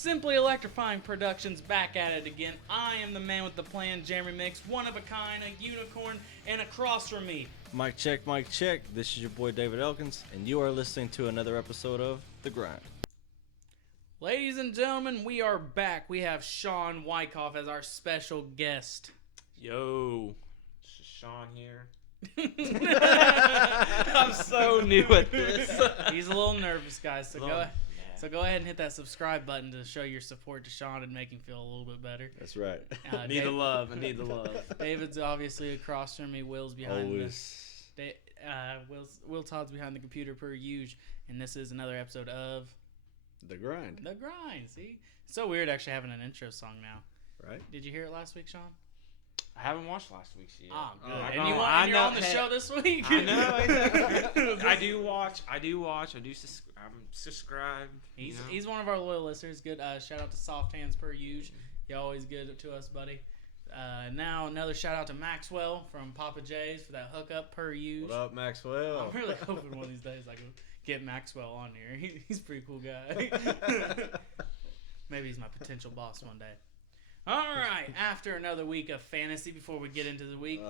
Simply Electrifying Productions back at it again. I am the man with the plan, Jeremy Mix, one of a kind, a unicorn, and across from me. Mic check, mic check. This is your boy David Elkins, and you are listening to another episode of The Grind. Ladies and gentlemen, we are back. We have Sean Wyckoff as our special guest. Yo, this is Sean here. I'm so new at this. He's a little nervous, guys, so go ahead and hit that subscribe button to show your support to Sean and make him feel a little bit better. That's right. Need the love. I need the love. David's obviously across from me. Will's behind Always. Will Todd's behind the computer per usual, and this is another episode of The Grind. The Grind. See, it's so weird actually having an intro song now. Right? Did you hear it last week, Sean? I haven't watched last week's yet. Oh, good. I And know, you're on the show this week. I know. I do watch. I'm subscribed. He's one of our loyal listeners. Good. Shout out to Soft Hands per usual. You're always good to us, buddy. Now another shout out to Maxwell from Papa J's for that hookup per usual. What up, Maxwell? I'm really hoping one of these days I can get Maxwell on here. He's a pretty cool guy. Maybe he's my potential boss one day. All right, after another week of fantasy, before we get into the week,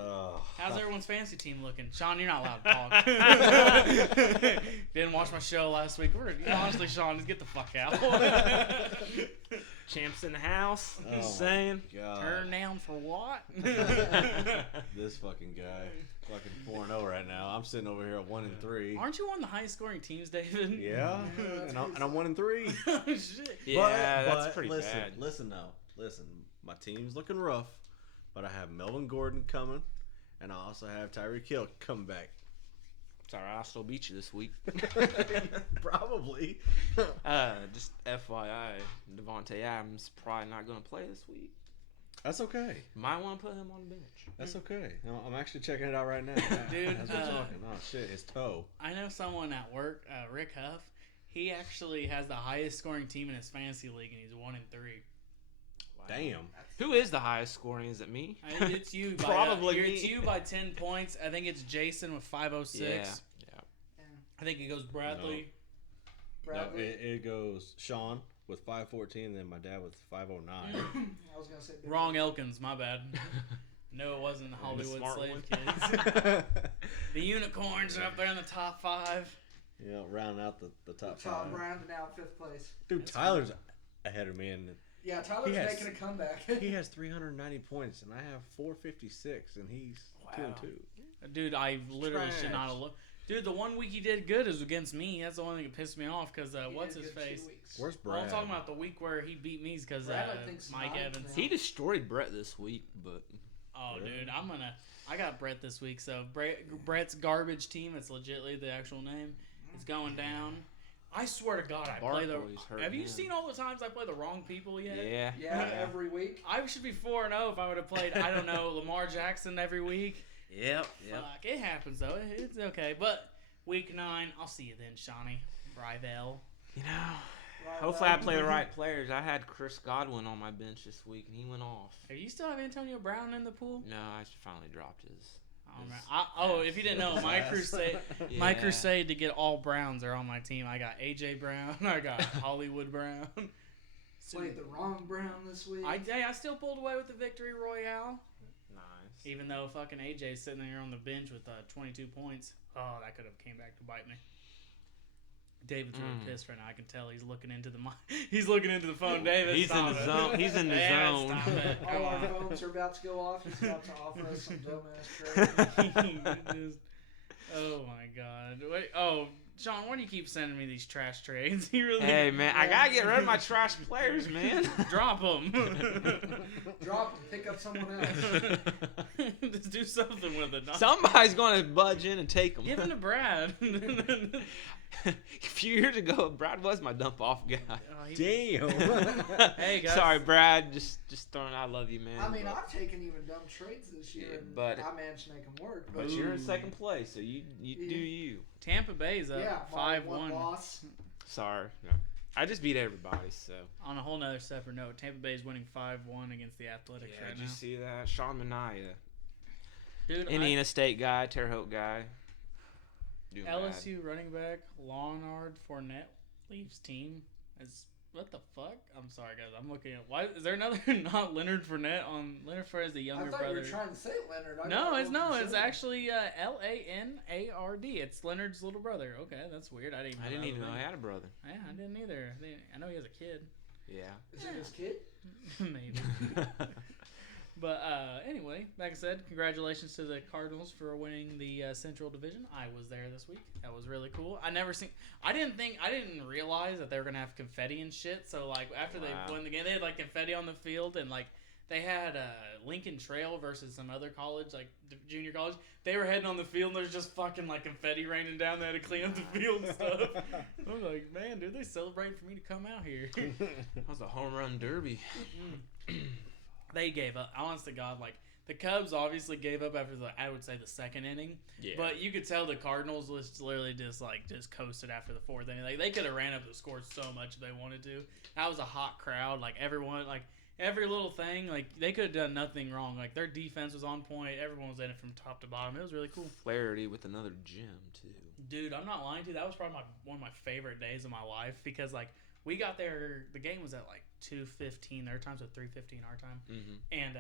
how's everyone's fantasy team looking? Sean, you're not allowed to talk. Didn't watch my show last week. Honestly, Sean, just get the fuck out. Champs in the house. Oh, Just saying. God. Turn down for what? This fucking guy. Fucking 4-0 right now. I'm sitting over here at 1-3. Aren't you on the highest scoring teams, David? Yeah, and I'm 1-3. Oh, shit. Yeah, that's pretty listen, bad. Listen, my team's looking rough, but I have Melvin Gordon coming, and I also have Tyreek Hill coming back. It's alright, I'll still beat you this week. Probably. Just FYI, Devontae Adams probably not going to play this week. That's okay. Might want to put him on the bench. That's okay. I'm actually checking it out right now. Dude, as we're talking. Oh shit, his toe. I know someone at work, Rick Huff. He actually has the highest scoring team in his fantasy league, and he's 1-3. Wow. Damn. Who is the highest scoring? Is it me? It's you. By, Probably me. It's you by 10 points. I think it's Jason with 506. Yeah. I think it goes Bradley. No, it goes Sean with 514, and then my dad with 509. I was gonna say Wrong Elkins, my bad. No, it wasn't the Hollywood smart Slave one. Kids. The Unicorns are up there in the top 5. Yeah, rounding out the top Tom 5. Brown now in 5th place. Dude, That's Tyler's ahead of me, and Yeah, Tyler's making a comeback. he has 390 points, and I have 456, and he's 2-2. Dude, I literally should not Trash. have looked. Dude, the one week he did good is against me. That's the only thing that pissed me off because what's his face? Where's Well, Brad? I'm talking about the week where he beat me because Brad, I think's Mike 9th Evans. now. He destroyed Brett this week, but Oh, Really? dude, I got Brett this week, so Brett's garbage team, it's legitimately the actual name, is going down. I swear to God, I play the. Barkley's hurting Have you him. seen all the times I play the wrong people yet? yeah. Yeah, every week. I should be 4-0 if I would have played, I don't know, Lamar Jackson every week. Yep. Fuck, it happens though. It's okay. But week 9, I'll see you then, Shawnee. Rivel. You know, hopefully I play the right players. I had Chris Godwin on my bench this week, and he went off. Are you still have Antonio Brown in the pool? No, I finally dropped his. If you didn't know, my Yeah. crusade to get all Browns are on my team. I got AJ Brown. I got Hollywood Brown. Played the wrong Brown this week. I still pulled away with the victory royale. Nice. Even though fucking AJ's sitting there on the bench with 22 points. Oh, that could have came back to bite me. David's really pissed right now. I can tell he's looking into the he's looking into the phone. David, He's in the zone. He's in the zone. Stop it. All Come our on. phones are about to go off. He's about to offer us some dumbass trade. Oh my God. Wait, Sean, why do you keep sending me these trash trades? You really Hey man, I gotta get rid of my trash players, man. drop them. Drop and pick up someone else. Just do something with it. Somebody's gonna budge in and take them. Give him to Brad. A few years ago, Brad was my dump off guy. Damn. Hey guys. Sorry, Brad. Just throwing. I love you, man. I mean, but, I've taken even dumb trades this year, Yeah, and but- I managed to make them work. but you're in second place, so you do you. Tampa Bay's up yeah, my 5-1. one loss. Sorry, no. I just beat everybody. So On a whole nother separate note, Tampa Bay's winning 5-1 against the Athletics yeah, right did you now. see that? Sean Mania, Dude, Indiana State guy, Terre Haute guy. Doing bad. LSU running back Leonard Fournette leaves team as What the fuck? I'm sorry, guys. I'm looking at. Why is there another not Leonard Fournette on? Leonard Fournette is the younger I thought brother. you were trying to say Leonard. It's actually Lanard. It's Leonard's little brother. Okay, that's weird. I didn't even know I had a brother. Yeah, I didn't either. I know he has a kid. Yeah. Is it his kid? Maybe. But anyway, like I said, congratulations to the Cardinals for winning the Central Division. I was there this week. That was really cool. I didn't realize that they were gonna have confetti and shit. So like after they won the game, they had like confetti on the field and like they had Lincoln Trail versus some other college, like junior college. They were heading on the field and there's just fucking like confetti raining down. They had to clean up the field and stuff. I was like, man, dude, they celebrating for me to come out here. That was a home run derby. They gave up. Honest to God, like the Cubs obviously gave up after the second inning. Yeah. But you could tell the Cardinals literally just coasted after the fourth inning. Like they could have ran up the score so much if they wanted to. That was a hot crowd. Like everyone, like every little thing, like they could have done nothing wrong. Like their defense was on point. Everyone was in it from top to bottom. It was really cool. Flaherty with another gem too. Dude, I'm not lying to you. That was probably one of my favorite days of my life because like we got there. The game was at like 2:15 their time, so 3:15 our time, and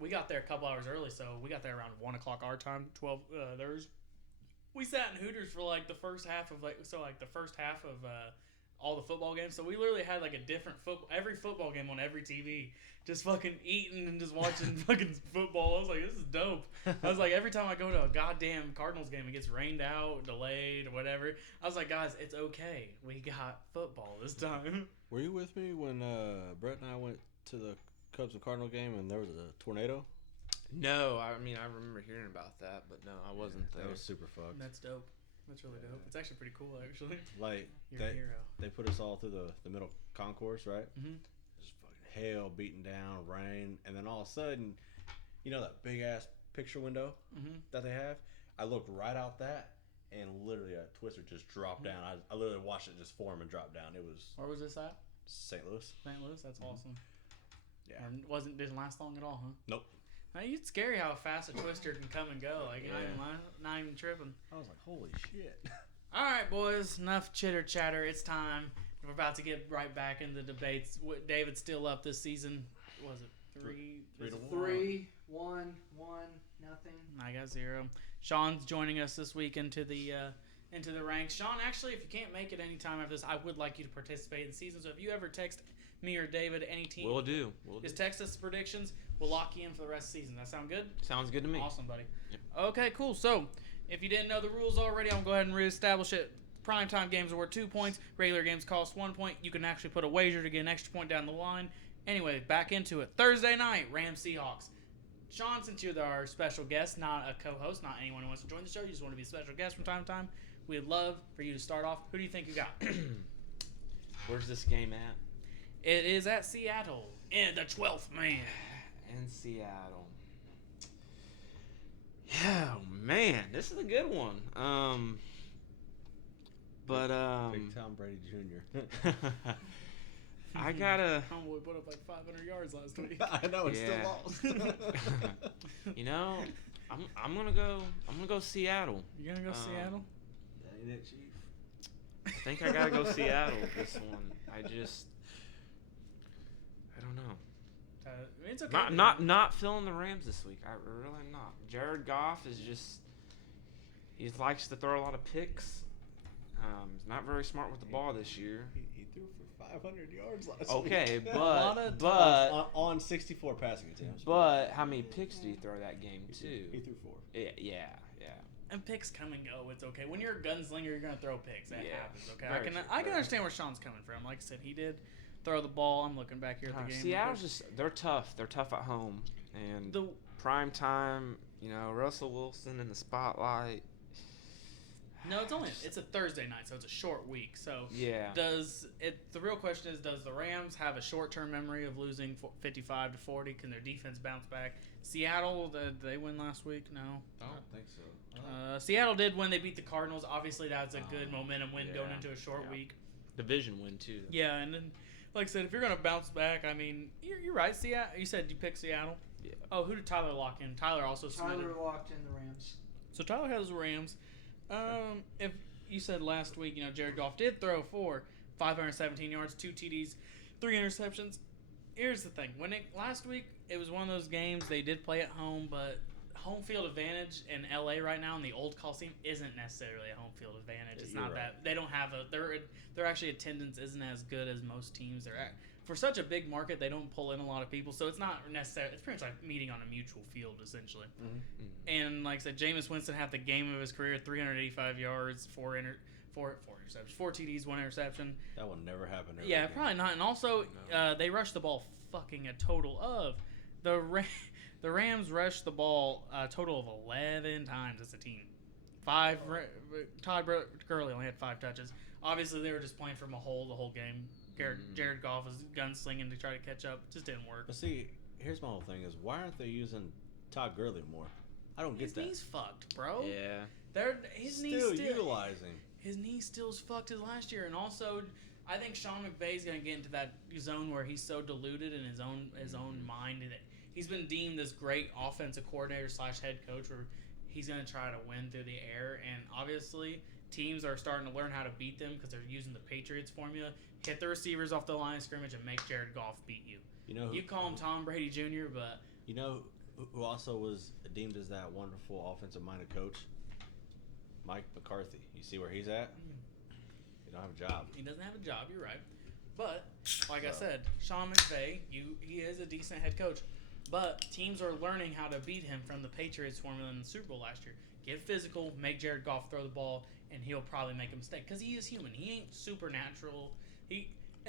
we got there a couple hours early. So we got there around 1 o'clock our time, 12 theirs. We sat in Hooters for like the first half of all the football games. So we literally had like a different every football game on every TV, just fucking eating and just watching fucking football. I was like, this is dope. I was like, every time I go to a goddamn Cardinals game, it gets rained out, delayed, or whatever. I was like, guys, it's okay. We got football this time. Were you with me when Brett and I went to the Cubs and Cardinal game and there was a tornado? No, I mean I remember hearing about that, but no, I wasn't there. That was super fucked. That's dope. That's really dope. It's actually pretty cool, actually. Like You're a hero. They put us all through the middle concourse, right? Mm-hmm. Just fucking hail beating down, rain, and then all of a sudden, you know that big ass picture window that they have? I looked right out that, and literally a twister just dropped down. I literally watched it just form and drop down. It was. Where was this at? St. Louis. St. Louis. That's awesome. Yeah. And didn't last long at all, huh? Nope. It's scary how fast a twister can come and go. Like not even tripping. I was like, holy shit. All right, boys. Enough chitter chatter. It's time. We're about to get right back into debates. David's still up this season. What was it 3-1, 1, nothing. I got 0. Sean's joining us this week into the ranks. Sean, actually, if you can't make it any time after this, I would like you to participate in the season. So if you ever text me or David, any team, we'll do. Just text us predictions. We'll lock you in for the rest of the season. That sound good? Sounds good to me. Awesome, buddy. Yep. Okay, cool. So, if you didn't know the rules already, I'm going to go ahead and reestablish it. Primetime games are worth 2 points. Regular games cost 1 point. You can actually put a wager to get an extra point down the line. Anyway, back into it. Thursday night, Rams Seahawks. Sean, since you're our special guest, not a co-host, not anyone who wants to join the show, you just want to be a special guest from time to time, we'd love for you to start off. Who do you think you got? Where's this game at? It is at Seattle in the 12th man. In Seattle. Yeah, man, this is a good one. Big Tom Brady Jr. I gotta. Homeboy put up like 500 yards last week. I know it's still lost. You know, I'm gonna go Seattle. You're gonna go Seattle? That ain't it, Chief. I think I gotta go Seattle this one. I don't know. It's okay. Not feeling the Rams this week. I really am not. Jared Goff is just he likes to throw a lot of picks. He's not very smart with the ball this year. He threw for 500 yards last week. Okay, but on 64 passing attempts. But how many picks did he throw that game too? He threw 4. Yeah. And picks come and go. It's okay. When you're a gunslinger, you're gonna throw picks. That happens. Okay, I can understand where Sean's coming from. Like I said, he did throw the ball. I'm looking back here at the game. Seattle's they're tough. They're tough at home. And the prime time, Russell Wilson in the spotlight. No, it's a Thursday night, so it's a short week. So yeah. The real question is, does the Rams have a short-term memory of losing 55-40? Can their defense bounce back? Seattle, did they win last week? No. I don't think so. Seattle did when they beat the Cardinals. Obviously, that's a good momentum win going into a short week. Division win too. Yeah, and then, like I said, if you're gonna bounce back, I mean, you're right. Seattle. You said you picked Seattle. Yeah. Oh, who did Tyler lock in? Tyler also submitted. Tyler locked in the Rams. So Tyler has the Rams. If you said last week, Jared Goff did throw for 517 yards, 2 TDs, 3 interceptions. Here's the thing. Last week, it was one of those games they did play at home, but home field advantage in LA right now in the old Coliseum isn't necessarily a home field advantage. It's not that they don't have their actually attendance isn't as good as most teams. For such a big market, they don't pull in a lot of people, so it's not necessarily. It's pretty much like meeting on a mutual field essentially. Mm-hmm. And like I said, Jameis Winston had the game of his career, 385 yards, 4 interceptions, 4 TDs, 1 interception. That will never happen. Yeah, probably not. And also, they rushed the ball fucking a total of the Rams rushed the ball a total of 11 times as a team. Todd Gurley only had 5 touches. Obviously, they were just playing from a hole the whole game. Jared Goff was gunslinging to try to catch up. Just didn't work. But see, here's my whole thing: is why aren't they using Todd Gurley more? I don't get that. His knee's fucked, bro. Yeah. His still knee's utilizing. His knee still as fucked as last year, and also, I think Sean McVay's gonna get into that zone where he's so deluded in his own mind that he's been deemed this great offensive coordinator / head coach where he's gonna try to win through the air, and obviously teams are starting to learn how to beat them because they're using the Patriots formula. Hit the receivers off the line of scrimmage and make Jared Goff beat you. You call him Tom Brady Jr., but you know who also was deemed as that wonderful offensive-minded coach? Mike McCarthy. You see where he's at? He don't have a job. He doesn't have a job. You're right. But like I said, Sean McVay, he is a decent head coach. But teams are learning how to beat him from the Patriots formula in the Super Bowl last year. Get physical, make Jared Goff throw the ball, and he'll probably make a mistake because he is human. He ain't supernatural.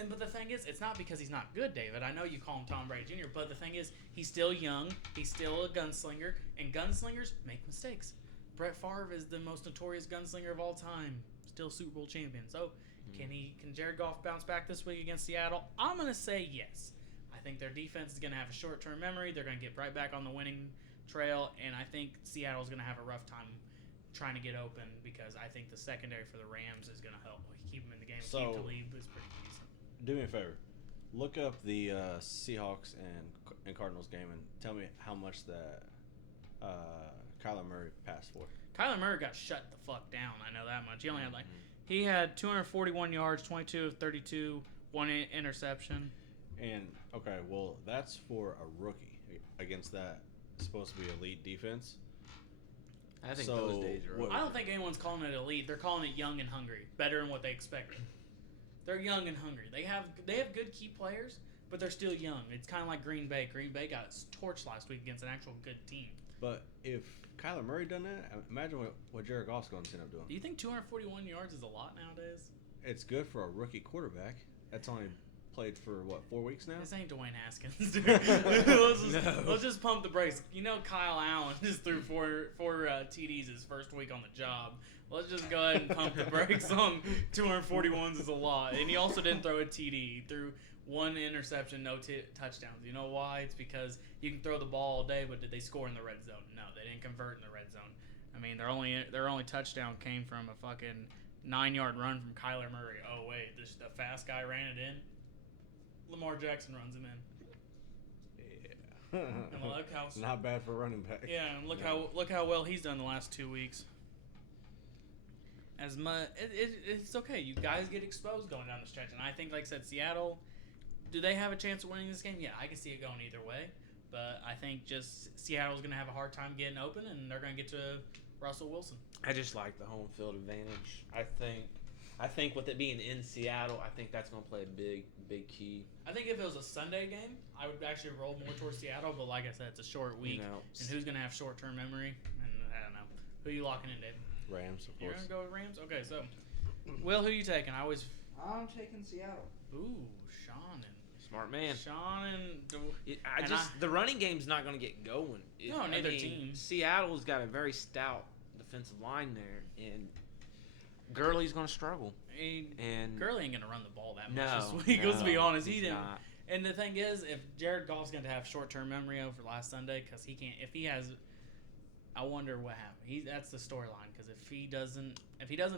But the thing is, it's not because he's not good, David. I know you call him Tom Brady Jr., but the thing is, he's still young. He's still a gunslinger, and gunslingers make mistakes. Brett Favre is the most notorious gunslinger of all time. Still Super Bowl champion. So, can Jared Goff bounce back this week against Seattle? I'm gonna say yes. I think their defense is gonna have a short-term memory. They're gonna get right back on the winning trail, and I think Seattle's gonna have a rough time trying to get open because I think the secondary for the Rams is gonna help keep them in the game. So, keep the lead is pretty decent. Do me a favor. Look up the Seahawks and Cardinals game and tell me how much that Kyler Murray passed for. Kyler Murray got shut the fuck down. I know that much. He only had he had 241 yards, 22 of 32, 1 interception. And okay, well that's for a rookie against that supposed to be elite defense. I think those days are over. I don't think anyone's calling it elite. They're calling it young and hungry. Better than what they expected. They're young and hungry. They have good key players, but they're still young. It's kind of like Green Bay. Green Bay got torched last week against an actual good team. But if Kyler Murray done that, imagine what Jared Goff's going to end up doing. Do you think 241 yards is a lot nowadays? It's good for a rookie quarterback. That's only played for, 4 weeks now? This ain't Dwayne Haskins, dude. Let's just pump the brakes. You know Kyle Allen just threw four TDs his first week on the job. Let's just go ahead and pump the brakes on 241s is a lot. And he also didn't throw a TD. He threw 1 interception, no touchdowns. You know why? It's because you can throw the ball all day, but did they score in the red zone? No, they didn't convert in the red zone. I mean, their only touchdown came from a fucking 9-yard run from Kyler Murray. Oh, wait, the fast guy ran it in. Lamar Jackson runs him in. Yeah. And look how not bad for running back. Yeah, and look how well he's done the last 2 weeks. As much, it's okay. You guys get exposed going down the stretch, and I think, like I said, Seattle. Do they have a chance of winning this game? Yeah, I can see it going either way. But I think just Seattle's going to have a hard time getting open, and they're going to get to Russell Wilson. I just like the home field advantage. I think with it being in Seattle, I think that's going to play a big key. I think if it was a Sunday game, I would actually roll more towards Seattle. But like I said, it's a short week, and who's going to have short-term memory? And I don't know. Who are you locking in, Dave? Rams, of course. You're going to go with Rams? Okay, so Will, who are you taking? I'm taking Seattle. Ooh, Sean. Smart man. Sean and the running game's not going to get going. Neither team. Seattle's got a very stout defensive line there, and Gurley's going to struggle. And Gurley ain't going to run the ball that much this week. Let's be honest, he didn't. Not. And the thing is, if Jared Goff's going to have short-term memory over last Sunday, because he can't. If he has, I wonder what happened. That's the storyline. Because if he doesn't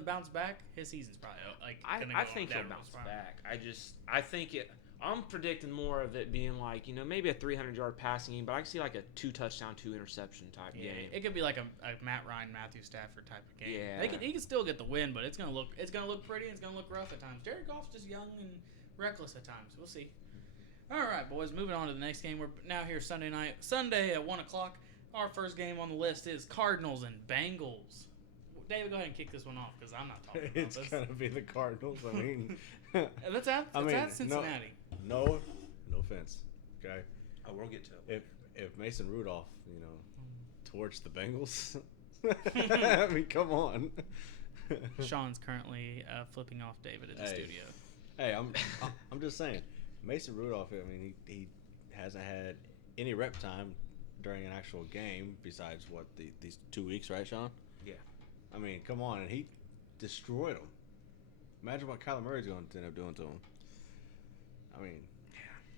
bounce back, his season's probably I think he'll bounce back. I think I'm predicting more of it being like, maybe a 300-yard passing game, but I can see like a 2-touchdown, 2-interception type game. It could be like a Matt Ryan, Matthew Stafford type of game. Yeah. He can still get the win, but it's gonna look pretty and it's gonna look rough at times. Jared Goff's just young and reckless at times. We'll see. All right, boys. Moving on to the next game. We're now here Sunday at 1:00. Our first game on the list is Cardinals and Bengals. David, go ahead and kick this one off because I'm not talking about It's this. gonna be the Cardinals. I mean, That's at Cincinnati. no offense. Okay, Oh, we'll get to it. If Mason Rudolph, torched the Bengals, I mean, come on. Sean's currently flipping off David in the studio. Hey, I'm just saying, Mason Rudolph. I mean, he hasn't had any rep time during an actual game besides these 2 weeks, right, Sean? Yeah. I mean, come on, and he destroyed him. Imagine what Kyler Murray's going to end up doing to him. I mean,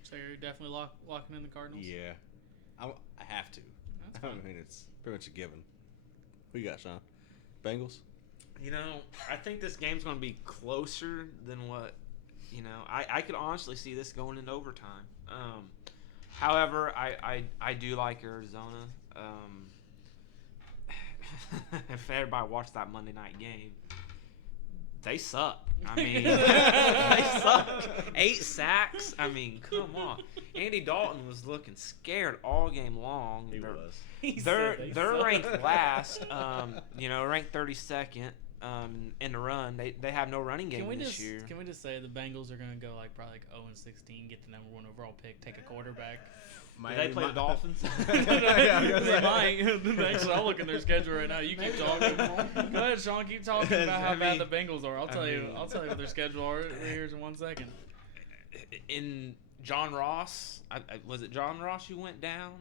So you're definitely locking in the Cardinals? yeah, I have to. That's I fine. mean, it's pretty much a given. Who you got, Sean? Bengals? I think this game's going to be closer than what, I could honestly see this going into overtime. However, I do like Arizona. If everybody watched that Monday night game, they suck. I mean, they suck. 8 sacks. I mean, come on. Andy Dalton was looking scared all game long. He was. They're ranked last. Ranked 32nd. In the run, they have no running game this year. Can we just say the Bengals are gonna go probably 0-16, get the number 1 overall pick, take a quarterback? Do they play the Dolphins? They might. Actually, I'll look in their schedule right now. You keep talking. Go ahead, Sean. Keep talking about how bad the Bengals are. I'll tell you what their schedule are here in 1 second. In John Ross, was it John Ross who went down?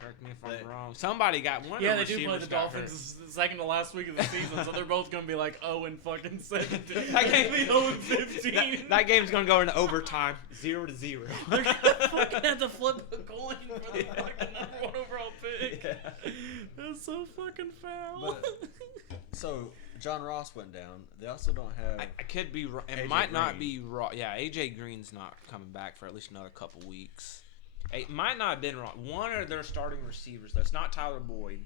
Correct me if I'm wrong. Somebody got one. Yeah, of the they do play the Dolphins the second to last week of the season, so they're both gonna be like 0-17. That game, 0-15. That game's gonna go into overtime, 0-0. They're gonna fucking have to flip a coin for the fucking number 1 overall pick. Yeah. That's so fucking foul. So John Ross went down. They also don't have. I could be wrong. It AJ might not Green. be wrong. Yeah, AJ Green's not coming back for at least another couple weeks. It might not have been wrong. One of their starting receivers, that's not Tyler Boyd,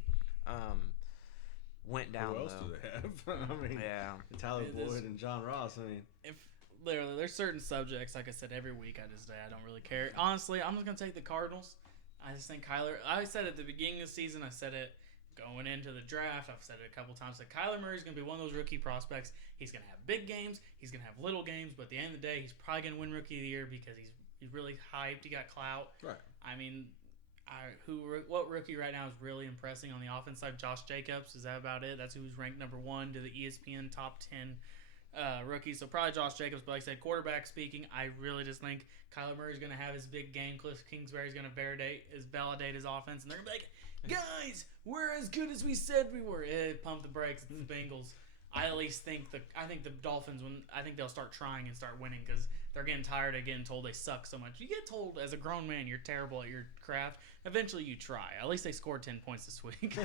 went down. Who else though. do they have? I mean, Yeah. Tyler It is- Boyd and John Ross. I mean, If literally there's certain subjects, like I said every week, I just say I don't really care. Honestly, I'm just gonna take the Cardinals. I just think Kyler. I said at the beginning of the season. I said it going into the draft. I've said it a couple times. That Kyler Murray's gonna be one of those rookie prospects. He's gonna have big games. He's gonna have little games. But at the end of the day, he's probably gonna win Rookie of the Year because he's really hyped. He got clout. right. I mean, what rookie right now is really impressing on the offense side? Josh Jacobs. Is that about it? That's who's ranked number 1 to the ESPN top 10 rookies. So probably Josh Jacobs. But like I said, quarterback speaking, I really just think Kyler Murray's going to have his big game. Cliff Kingsbury's going to validate his offense, and they're going to be like, guys, we're as good as we said we were. Pump the brakes. It's the Bengals. I at least think the Dolphins, I think they'll start trying and start winning because they're getting tired of getting told they suck so much. You get told as a grown man you're terrible at your craft. Eventually you try. At least they scored 10 points this week.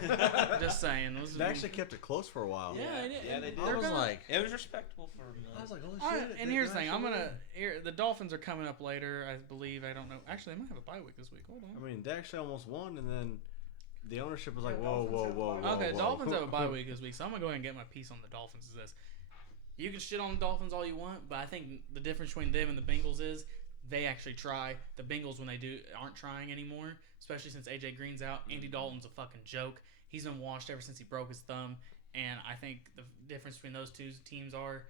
Just saying. They actually kept it close for a while. Yeah, they did. Yeah, they did. I was like, It was respectable for a minute. I was like, holy All right, shit. and here's the thing. The Dolphins are coming up later, I believe. I don't know. Actually, they might have a bye week this week. Hold on. I mean, they actually almost won, and then the ownership was like, Yeah, whoa, Dolphins whoa, have a whoa, bye whoa. Okay, whoa. Dolphins have a bye week this week, so I'm gonna go ahead and get my piece on the Dolphins. Is this? You can shit on the Dolphins all you want, but I think the difference between them and the Bengals is they actually try. The Bengals, when they do, aren't trying anymore, especially since AJ Green's out. Andy Dalton's a fucking joke. He's been washed ever since he broke his thumb, and I think the difference between those two teams are,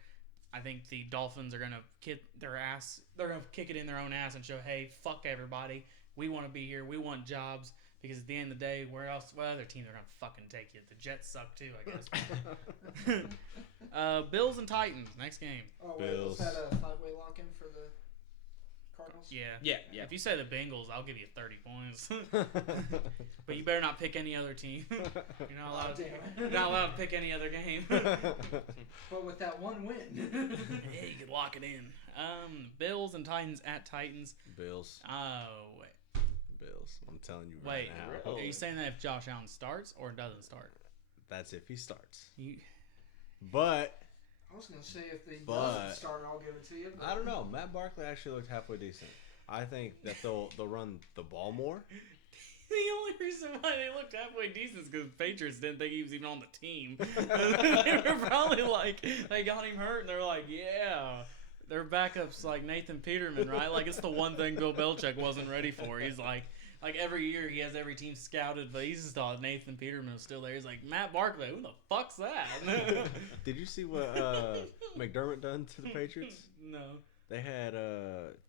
I think the Dolphins are gonna kick their ass. They're gonna kick it in their own ass and show, hey, fuck everybody. We want to be here. We want jobs. Because at the end of the day, what other teams are going to fucking take you? The Jets suck too, I guess. Bills and Titans, next game. Oh, wait, Bills. was that a 5-way lock-in for the Cardinals? Yeah. Yeah. If you say the Bengals, I'll give you 30 points. But you better not pick any other team. You're not allowed, Damn it. you're not allowed to pick any other game. But with that one win. Yeah, you can lock it in. Bills and Titans at Titans. Bills. Oh, wait. Bills. I'm telling you right Wait, now. are you saying that if Josh Allen starts or doesn't start? That's if he starts. You, But I was gonna say if he But- doesn't start, I'll give it to you. But I don't know. Matt Barkley actually looked halfway decent. I think that they'll run the ball more. The only reason why they looked halfway decent is because the Patriots didn't think he was even on the team. They were probably like, they got him hurt, and they're like, yeah. Their backup's like Nathan Peterman, right? Like, it's the one thing Bill Belichick wasn't ready for. He's like every year he has every team scouted, but he just thought Nathan Peterman was still there. He's like, Matt Barkley, who the fuck's that? Did you see what McDermott done to the Patriots? No. They had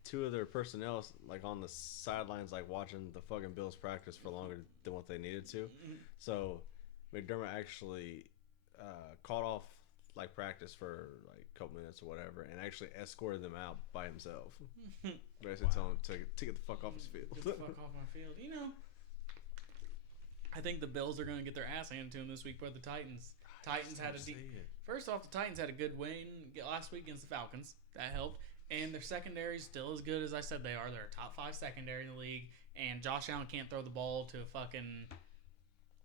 two of their personnel like on the sidelines, like watching the fucking Bills practice for longer than what they needed to. So McDermott actually called off like practice for like a couple minutes or whatever, and actually escorted them out by himself. Basically telling him to get the fuck off his field. Get the fuck off my field. You know, I think the Bills are going to get their ass handed to them this week by the Titans. First off, the Titans had a good win last week against the Falcons. That helped. And their secondary is still as good as I said they are. They're a top 5 secondary in the league. And Josh Allen can't throw the ball to a fucking...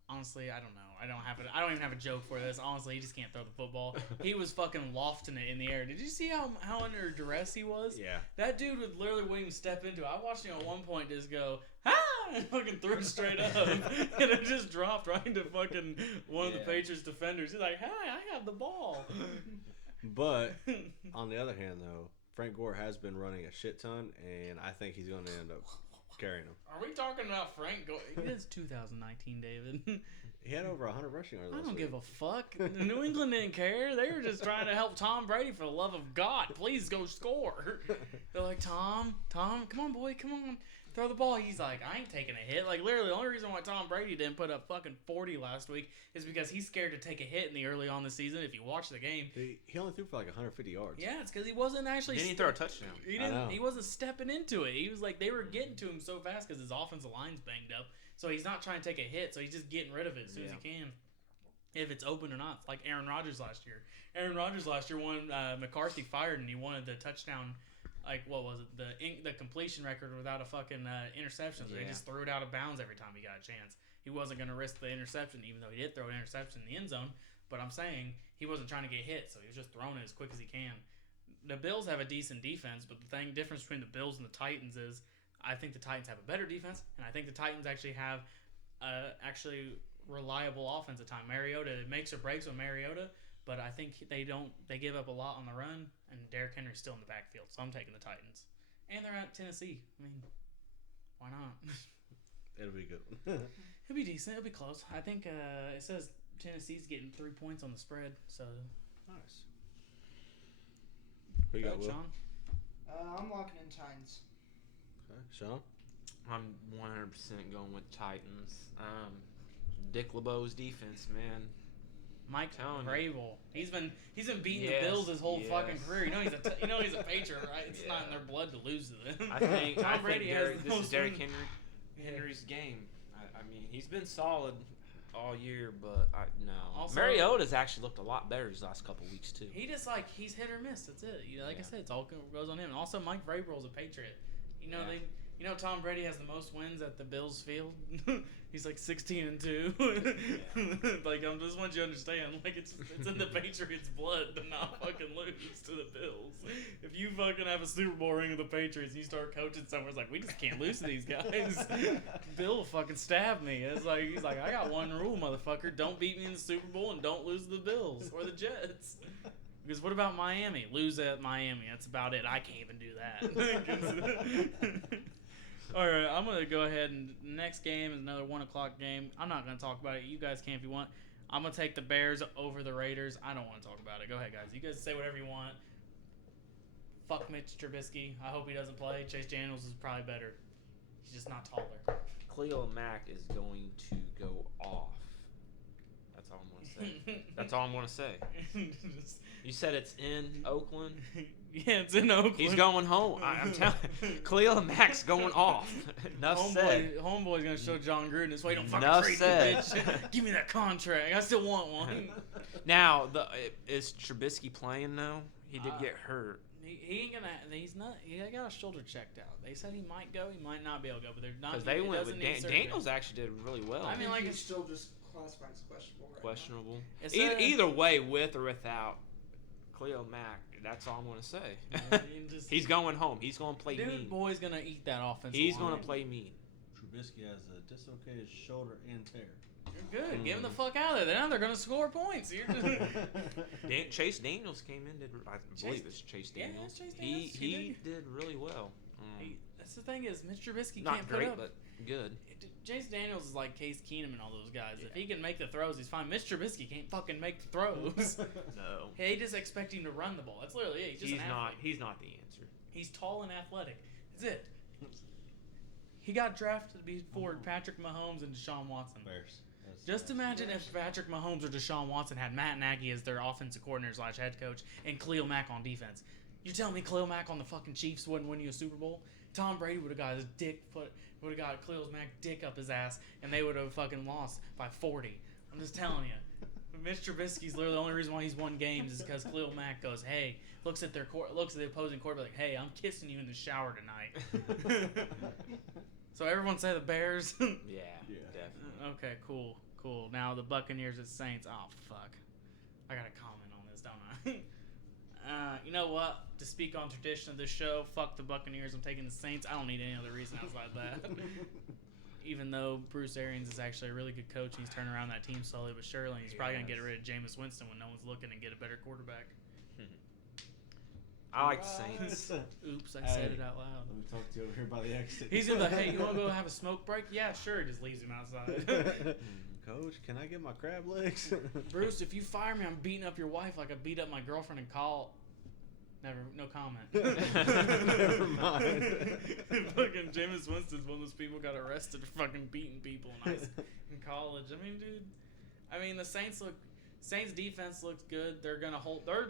Honestly, I don't know. I don't even have a joke for this. Honestly, he just can't throw the football. He was fucking lofting it in the air. Did you see how under duress he was? Yeah. That dude would literally wouldn't even step into it. I watched him at one point just go, ah! And fucking threw it straight up. And it just dropped right into fucking one of the Patriots defenders. He's like, hey, I have the ball. But, on the other hand, though, Frank Gore has been running a shit ton, and I think he's going to end up carrying them. Are we talking about Frank Gore? It is 2019, David. He had over 100 rushing yards. I don't give a fuck. New England didn't care. They were just trying to help Tom Brady for the love of God. Please go score. They're like, Tom, come on, boy, come on. Throw the ball. He's like, I ain't taking a hit. Like, literally, the only reason why Tom Brady didn't put up fucking 40 last week is because he's scared to take a hit in the early on the season. If you watch the game, he only threw for like 150 yards. Yeah, it's because he wasn't actually. Didn't he throw a touchdown? He didn't. He wasn't stepping into it. He was like, they were getting to him so fast because his offensive line's banged up. So he's not trying to take a hit. So he's just getting rid of it as soon as he can. If it's open or not. Like Aaron Rodgers last year. Aaron Rodgers last year won McCarthy fired and he wanted the touchdown. Like, what was it? The completion record without a fucking interception. So they just threw it out of bounds every time he got a chance. He wasn't going to risk the interception, even though he did throw an interception in the end zone. But I'm saying he wasn't trying to get hit, so he was just throwing it as quick as he can. The Bills have a decent defense, but the difference between the Bills and the Titans is I think the Titans have a better defense, and I think the Titans actually have reliable offense at time. Mariota, it makes or breaks with Mariota, but I think they give up a lot on the run, and Derrick Henry's still in the backfield, so I'm taking the Titans. And they're at Tennessee. I mean, why not? It'll be a good one. It'll be decent. It'll be close. I think it says Tennessee's getting 3 points on the spread, so... Nice. Who you got, Will? Sean? I'm locking in Titans. Okay. Sean? I'm 100% going with Titans. Dick LeBeau's defense, man. Mike Telling Vrabel. He's been beating Yes, the Bills his whole yes. fucking career. You know he's a Patriot, right? It's not in their blood to lose to them. I think Tom Brady has the this is most Derrick wins. Henry's game. I mean, he's been solid all year, but no. Also- Mariota's actually looked a lot better these last couple weeks too. He just he's hit or miss. That's it. Like I said, it's all goes on him. And also, Mike Vrabel's a Patriot. You know Tom Brady has the most wins at the Bills field. He's like 16-2. Like I just want you to understand, like it's in the Patriots' blood to not fucking lose to the Bills. If you fucking have a Super Bowl ring with the Patriots and you start coaching somewhere, it's like we just can't lose to these guys. Bill will fucking stab me. It's like he's like, I got one rule, motherfucker: don't beat me in the Super Bowl and don't lose to the Bills or the Jets. Because what about Miami? Lose at Miami. That's about it. I can't even do that. All right, I'm going to go ahead and next game is another 1 o'clock game. I'm not going to talk about it. You guys can if you want. I'm going to take the Bears over the Raiders. I don't want to talk about it. Go ahead, guys. You guys say whatever you want. Fuck Mitch Trubisky. I hope he doesn't play. Chase Daniels is probably better. He's just not taller. Cleo Mack is going to go off. That's all I'm going to say. That's all I'm going to say. You said it's in Oakland? Yeah, it's in Oakland. He's going home. I'm telling you. Cleo Mack's going off. Enough said. Homeboy's going to show John Gruden this way. Don't fucking Enough trade said. me, bitch. Give me that contract. I still want one. Now, is Trubisky playing now? He did get hurt. He ain't gonna. He's not. He got a shoulder checked out. They said he might go. He might not be able to go. But they're not. Because they it went doesn't with need surgery. Daniels actually did really well. I mean, like, he's still just classified as questionable. Right Questionable. It's Either way, with or without Khalil Mack. That's all I'm gonna say. He's going home. He's gonna play mean. Boy's gonna eat that offense. He's gonna play mean. Trubisky has a dislocated shoulder and tear. You're good. Get him the fuck out of there. Now they're gonna score points. Chase Daniels came in. I believe it's Chase Daniels. Yeah, it's Chase Daniels. He did really well. That's the thing is, Mitch Trubisky Not can't great, put up. but good. Chase Daniels is like Case Keenum and all those guys. Yeah. If he can make the throws, he's fine. Mitch Trubisky can't fucking make the throws. No. They just expect him to run the ball. That's literally it. He's not the answer. He's tall and athletic. That's it. He got drafted before Patrick Mahomes and Deshaun Watson. Bears. Just imagine if Patrick Mahomes or Deshaun Watson had Matt Nagy as their offensive coordinator / head coach and Khalil Mack on defense. You telling me Khalil Mack on the fucking Chiefs wouldn't win you a Super Bowl? Tom Brady would have got his would have got Khalil Mack dick up his ass, and they would have fucking lost by 40. I'm just telling you. Mitch Trubisky's literally the only reason why he's won games is because Khalil Mack goes, hey, looks at the opposing quarterback like, hey, I'm kissing you in the shower tonight. So everyone say the Bears. Yeah, definitely. Okay, cool. Now the Buccaneers at Saints. Oh fuck, I gotta comment on this, don't I? You know what? To speak on tradition of this show, fuck the Buccaneers. I'm taking the Saints. I don't need any other reason outside that. Even though Bruce Arians is actually a really good coach, and he's turning around that team slowly but surely. He's probably gonna get rid of Jameis Winston when no one's looking and get a better quarterback. I like the Saints. Oops, I said it out loud. Let me talk to you over here by the exit. He's gonna be like, hey, you wanna go have a smoke break? Yeah, sure. He just leaves him outside. Coach, can I get my crab legs? Bruce, if you fire me, I'm beating up your wife like I beat up my girlfriend in call. No comment. Never mind. Fucking Jameis Winston's one of those people got arrested for fucking beating people in college. I mean, dude. The Saints defense looks good. They're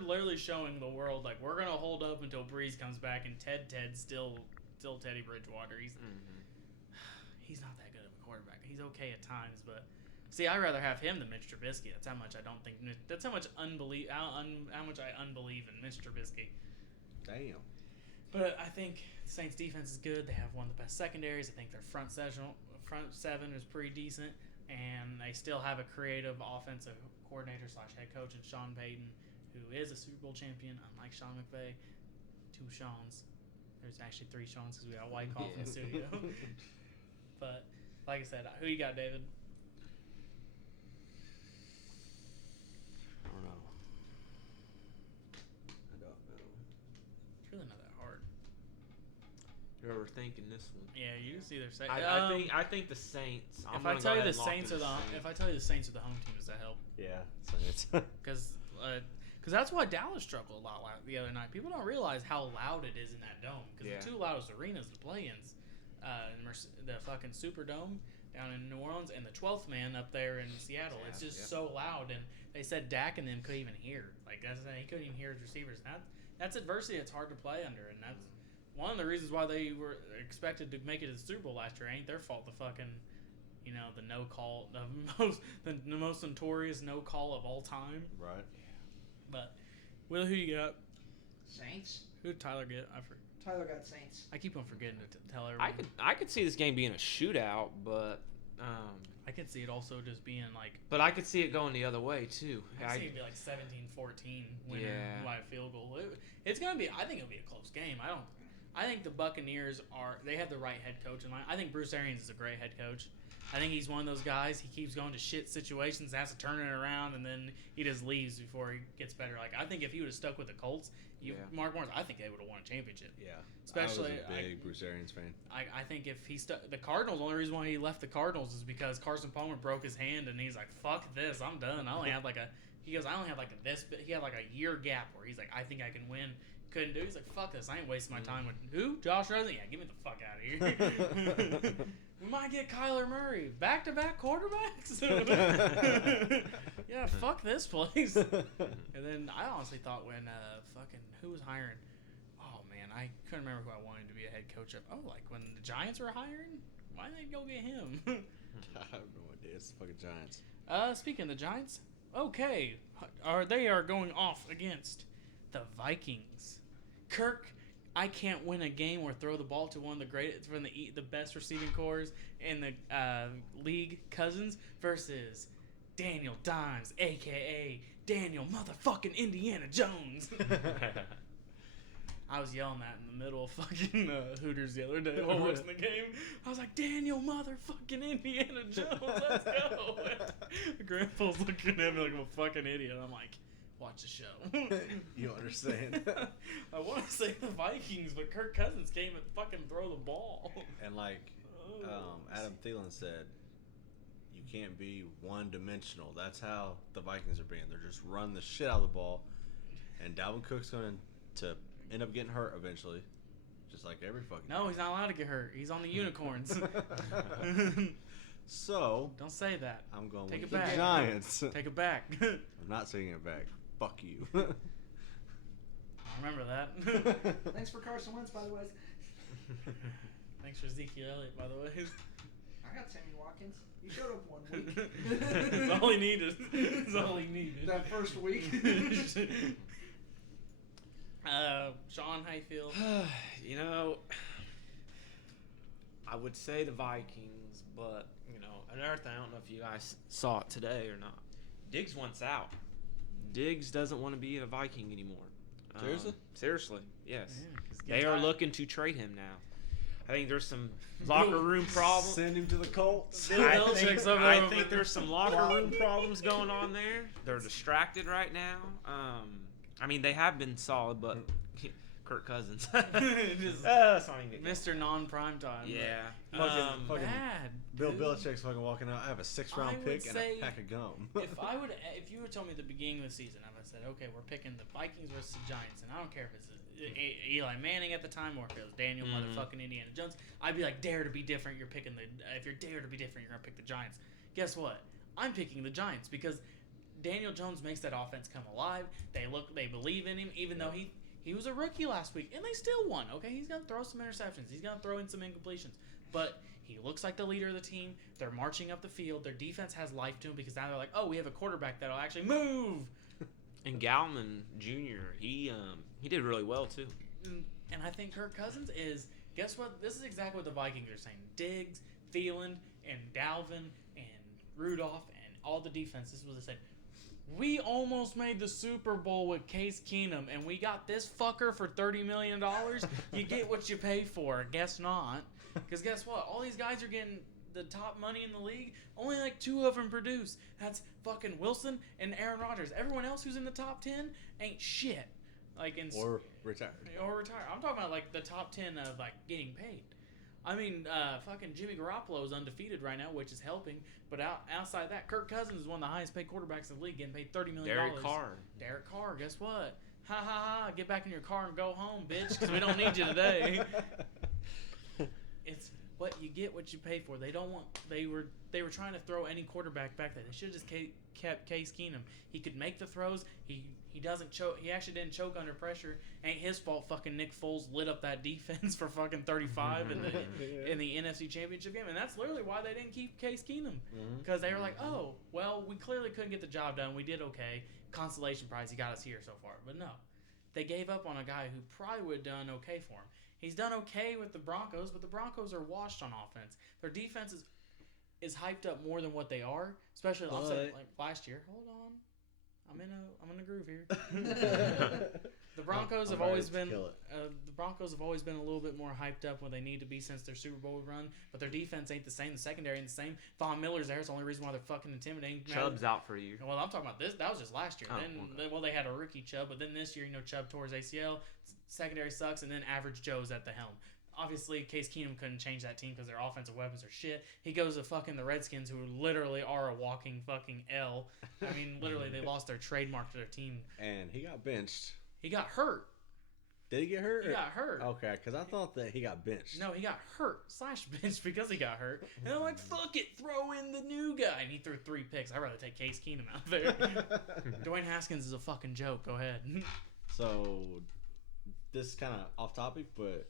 literally showing the world like we're gonna hold up until Breeze comes back, and Ted's still Teddy Bridgewater. He's not that good of a quarterback. He's okay at times, but see, I'd rather have him than Mitch Trubisky. That's how much I don't think. That's how much how much I unbelieve in Mitch Trubisky. Damn. But I think the Saints defense is good. They have one of the best secondaries. I think their front seven is pretty decent, and they still have a creative offensive coordinator / head coach in Sean Payton, who is a Super Bowl champion. Unlike Sean McVay, 2 Seans. There's actually 3 Seans because we got Wyckoff in the studio. But like I said, who you got, David? I don't know. It's really not that hard. You're overthinking this one. Yeah, you see their Saints. I think the Saints. If I tell you the Saints are the home team, does that help? Yeah, Saints. Because that's why Dallas struggled a lot the other night. People don't realize how loud it is in that dome. Because the 2 loudest arenas to play in, the fucking Superdome down in New Orleans and the 12th man up there in Seattle. It's just so loud, and they said Dak and them couldn't even hear. Like he couldn't even hear his receivers. That's adversity. It's hard to play under, and that's one of the reasons why they were expected to make it to the Super Bowl last year. Ain't their fault. The fucking, the no call, the most notorious no call of all time. Right. But Will, who you got? Saints. Who did Tyler get? Tyler got Saints. I keep on forgetting to tell everyone. I could see this game being a shootout, but I could see it also just being like. But I could see it going the other way too. I could see it be like 17-14 winner by a field goal. It's gonna be. I think it'll be a close game. I think the Buccaneers they have the right head coach in mind. I think Bruce Arians is a great head coach. I think he's one of those guys. He keeps going to shit situations, has to turn it around, and then he just leaves before he gets better. Like I think if he would have stuck with the Colts, Mark Morris, I think they would have won a championship. Yeah, especially I was a big Bruce Arians fan. I think if he stuck the Cardinals, the only reason why he left the Cardinals is because Carson Palmer broke his hand, and he's like, "Fuck this, I'm done." I only have like he had like this. He had like a year gap where he's like, "I think I can win." Couldn't do. He's like, "Fuck this, I ain't wasting my time with who? Josh Rosen? Yeah, get me the fuck out of here." We might get Kyler Murray. Back-to-back quarterbacks? Yeah, fuck this place. And then I honestly thought when who was hiring? Oh, man, I couldn't remember who I wanted to be a head coach of. Oh, like when the Giants were hiring? Why didn't they go get him? I have no idea. It's the fucking Giants. Speaking of the Giants, okay. They are going off against the Vikings. Kirk, I can't win a game or throw the ball to one of the greatest, from the best receiving cores in the league, Cousins, versus Daniel Dimes, a.k.a. Daniel motherfucking Indiana Jones. I was yelling that in the middle of fucking Hooters the other day while watching the game. I was like, Daniel motherfucking Indiana Jones, let's go. Grandpa's looking at me like I'm a fucking idiot. I'm like, watch the show. You understand? I want to say the Vikings, but Kirk Cousins came and fucking throw the ball. And like Adam Thielen said, you can't be one-dimensional. That's how the Vikings are being. They're just run the shit out of the ball. And Dalvin Cook's going to end up getting hurt eventually. Just like every fucking No, he's not allowed to get hurt. He's on the Unicorns. So Don't say that. I'm going Take with it the back. Giants. Take it back. I'm not taking it back. Fuck you. I remember that. Thanks for Carson Wentz, by the way. Thanks for Ezekiel Elliott, by the way. I got Sammy Watkins. He showed up 1 week. That's all he needed. That's all he needed. That first week. Sean, how you feel? You know, I would say the Vikings, but, you know, another thing, I don't know if you guys saw it today or not. Diggs wants out. Diggs doesn't want to be a Viking anymore. Seriously? Seriously, yes. Yeah, 'cause They get are tired. looking to trade him now. I think there's some locker room problems. Send him to the Colts. Bill Belichick's over I there. think there's some locker room problems going on there. They're distracted right now. I mean, they have been solid, but Kirk Cousins. Just That's not even Mr. Non-Prime Time. Yeah. Fucking Bad. Bill dude. Belichick's fucking walking out. I have a 6th-round I would pick and say a pack of gum. If you would told me at the beginning of the season, I would have said, okay, we're picking the Vikings versus the Giants, and I don't care if it's Eli Manning at the time or if it was Daniel motherfucking Indiana Jones, I'd be like, dare to be different. You're picking if you're dare to be different, you're gonna pick the Giants. Guess what? I'm picking the Giants because Daniel Jones makes that offense come alive. They believe in him, even though he was a rookie last week, and they still won. Okay, he's gonna throw some interceptions. He's gonna throw in some incompletions, but he looks like the leader of the team. They're marching up the field. Their defense has life to him because now they're like, oh, we have a quarterback that'll actually move. And Gallman Jr. He did really well too. And I think Kirk Cousins is, guess what? This is exactly what the Vikings are saying. Diggs, Thielen, and Dalvin, and Rudolph, and all the defense. This is what they said. We almost made the Super Bowl with Case Keenum, and we got this fucker for $30 million. You get what you pay for. Guess not. Because guess what? All these guys are getting the top money in the league. Only like 2 of them produce. That's fucking Wilson and Aaron Rodgers. Everyone else who's in the top 10 ain't shit. Like Or retired. Or retire. I'm talking about like the top 10 of like getting paid. I mean, fucking Jimmy Garoppolo is undefeated right now, which is helping. But outside that, Kirk Cousins is one of the highest paid quarterbacks in the league, getting paid $30 million. Derek Carr. Derek Carr, guess what? Ha ha ha! Get back in your car and go home, bitch, because we don't need you today. It's what you get, what you pay for. They don't want. They were trying to throw any quarterback back there. They should have just kept Case Keenum. He could make the throws. He doesn't choke. He actually didn't choke under pressure. Ain't his fault. Fucking Nick Foles lit up that defense for fucking 35 in the NFC Championship game, and that's literally why they didn't keep Case Keenum, because they were like, oh, well, we clearly couldn't get the job done. We did okay. Consolation prize. He got us here so far, but no, they gave up on a guy who probably would have done okay for him. He's done okay with the Broncos, but the Broncos are washed on offense. Their defense is hyped up more than what they are, especially like last year. Hold on. I'm in a groove here. The Broncos have always been a little bit more hyped up when they need to be since their Super Bowl run, but their defense ain't the same. The secondary ain't the same. Von Miller's there. It's the only reason why they're fucking intimidating. Chubb's out for you. Well, I'm talking about this. That was just last year. Oh, They had a rookie Chubb, but then this year, Chubb tore his ACL. Secondary sucks, and then average Joe's at the helm. Obviously, Case Keenum couldn't change that team because their offensive weapons are shit. He goes to fucking the Redskins, who literally are a walking fucking L. I mean, literally, they lost their trademark to their team. And he got benched. He got hurt. Did he get hurt? He got hurt. Okay, because I thought that he got benched. No, he got hurt / benched because he got hurt. And they're like, fuck it, throw in the new guy. And he threw 3 picks. I'd rather take Case Keenum out there. Dwayne Haskins is a fucking joke. Go ahead. So, this is kind of off topic, but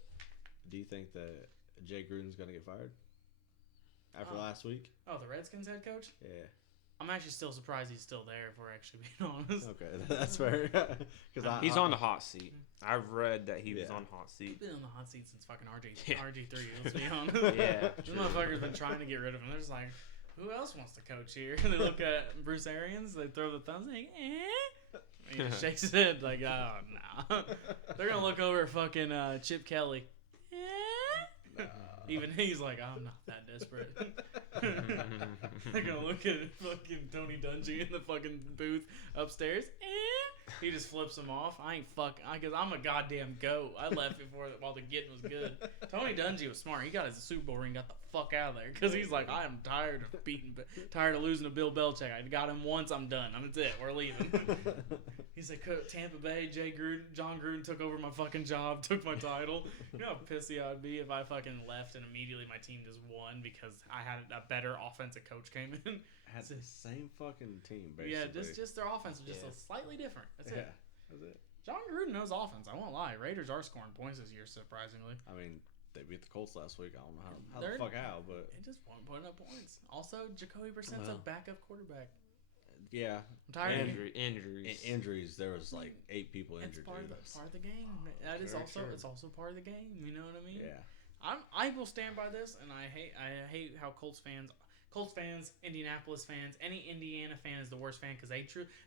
do you think that Jay Gruden's going to get fired after last week? Oh, the Redskins head coach? Yeah. I'm actually still surprised he's still there, if we're actually being honest. Okay, that's fair. He's on the hot seat. I've read that he was on hot He's seat. been on the hot seat since fucking RG3, Yeah. let's be honest. Yeah, This motherfucker's been trying to get rid of him. They're just like, who else wants to coach here? They look at Bruce Arians. They throw the thumbs. Like, He just shakes his head like, oh no. They're gonna look over at fucking Chip Kelly. Even he's like, I'm not that desperate. They're gonna look at fucking Tony Dungy in the fucking booth upstairs. He just flips him off. I ain't because I'm a goddamn goat. I left before while the getting was good. Tony Dungy was smart. He got his Super Bowl ring, got the fuck out of there because he's like, I am tired of losing to Bill Belichick. I got him once. I'm done. That's it. We're leaving. He's like, Tampa Bay, John Gruden took over my fucking job, took my title. You know how pissy I would be if I fucking left and immediately my team just won because I had a better offensive coach came in. Had the same fucking team, basically. Yeah, just their offense was just slightly different. That's it. That's it. John Gruden knows offense. I won't lie. Raiders are scoring points this year, surprisingly. I mean, they beat the Colts last week. I don't know how the fuck how, but they just weren't putting up points. Also, Jacoby Brissett's a backup quarterback. Yeah, I'm tired of injuries. There was like 8 people injured. It's part of the game. That is also it's also part of the game. You know what I mean? Yeah. I will stand by this, and I hate how Colts fans, Indianapolis fans, any Indiana fan is the worst fan because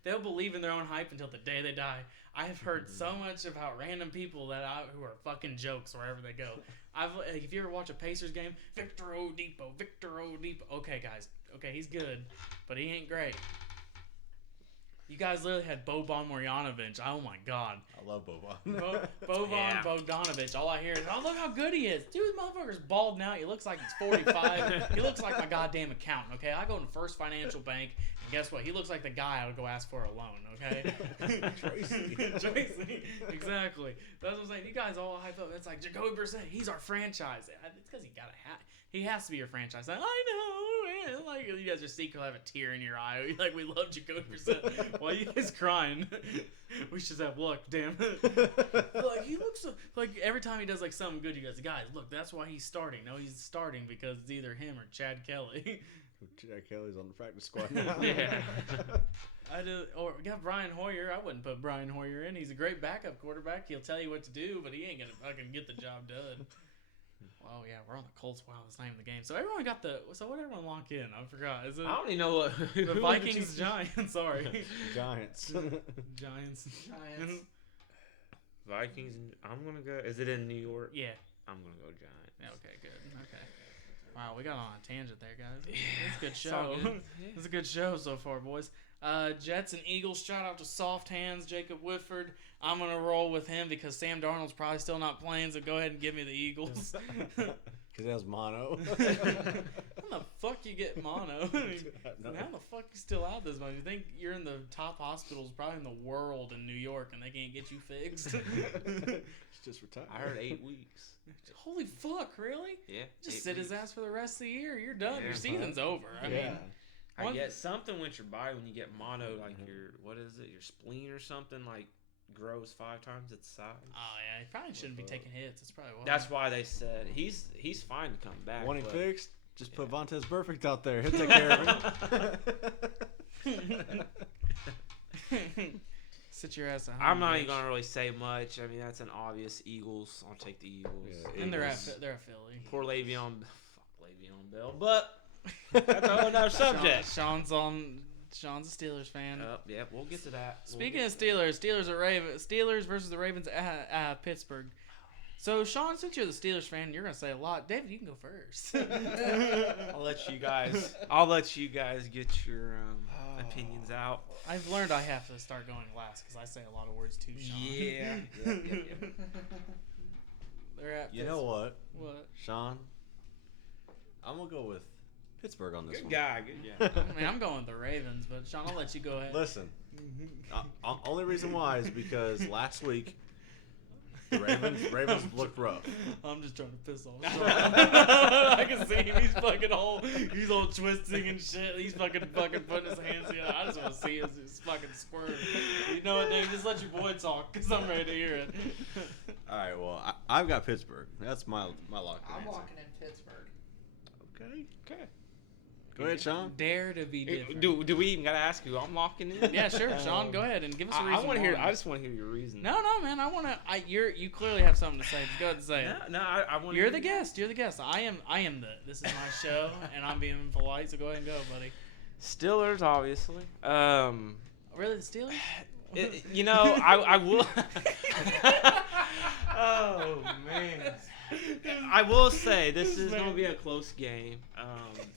they'll believe in their own hype until the day they die. I have heard so much about random people who are fucking jokes wherever they go. If you ever watch a Pacers game, Victor Oladipo. Okay, guys. Okay, he's good, but he ain't great. You guys literally had Boban Marjanovic. Oh my god. I love Boban. Boban Bogdanovic. All I hear is, oh, look how good he is. Dude, this motherfucker's bald now. He looks like he's 45. He looks like my goddamn accountant, okay? I go to First Financial Bank, and guess what? He looks like the guy I would go ask for a loan, okay? Tracy. Exactly. That's what I'm saying. You guys all hype up. It's like, Jacoby Brissett, he's our franchise. It's because he has to be your franchise. Like, I know, man. Like, you guys are secretly have a tear in your eye. Like, we love Jacoby Brissett. Why are you guys crying? We should have luck, damn it. Like, he looks like every time he does like something good, you guys, look, that's why he's starting. No, he's starting because it's either him or Chad Kelly. Chad Kelly's on the practice squad now. Yeah. Or we got Brian Hoyer. I wouldn't put Brian Hoyer in. He's a great backup quarterback. He'll tell you what to do, but he ain't gonna fucking get the job done. Oh yeah, we're on the Colts. Wow, that's not even the game. So everyone got what did everyone lock in? I forgot. Is it I don't even know what the Vikings Giants? Sorry, Giants. Giants. Vikings. I'm gonna go. Is it in New York? Yeah. I'm gonna go Giants. Yeah, okay, good. Okay. Wow, we got on a tangent there, guys. It's a good show. It's a good show so far, boys. Jets and Eagles. Shout out to Soft Hands, Jacob Whitford. I'm going to roll with him because Sam Darnold's probably still not playing, so go ahead and give me the Eagles. Because he has mono. How the fuck you get mono? How the fuck you still out this much? You think you're in the top hospitals probably in the world in New York and they can't get you fixed? He's just retired. I heard 8 weeks. Holy fuck, really? Yeah. Just sit his ass for the rest of the year. You're done. Your season's over. I mean, I get something with your body when you get mono, like your spleen or something, like grows 5 times its size. Oh yeah, he probably shouldn't be taking hits. That's probably why. That's why they said he's fine to come back. Want him fixed? Just put Vontaze Perfect out there. He'll take care of him. Sit your ass at home. I'm not even gonna really say much. I mean, that's an obvious Eagles. I'll take the Eagles. Yeah, and they're a Philly. Poor Le'Veon Bell, but that's a whole other subject. Sean's a Steelers fan. Yeah, we'll get to that. Speaking of Steelers, Steelers versus the Ravens at Pittsburgh. So, Sean, since you're the Steelers fan, you're gonna say a lot. David, you can go first. I'll let you guys get your opinions out. I've learned I have to start going last because I say a lot of words too, Sean. Yeah. They're at You know what? What? Sean, I'm gonna go with Pittsburgh on this one. Good guy. I mean, I'm going with the Ravens, but Sean, I'll let you go ahead. Listen, only reason why is because last week the Ravens looked rough. I'm just trying to piss off Sean. I can see him. He's all twisting and shit. He's fucking putting his hands together. I just want to see his fucking squirm. You know what, Dave? Just let your boy talk because I'm ready to hear it. All right, well, I've got Pittsburgh. That's my lock. I'm locking in Pittsburgh. Okay. Go ahead, Sean. Dare to be different. Do we even gotta ask who I'm locking in? Yeah, sure, Sean. Go ahead and give us a reason. I just want to hear your reason. No, man. You clearly have something to say. Just go ahead and say it. No, I want. You're the guest. You're the guest. I am this is my show, and I'm being polite. So go ahead and go, buddy. Steelers, obviously. Really, the Steelers? I will. Oh man. I will say this is going to be a close game.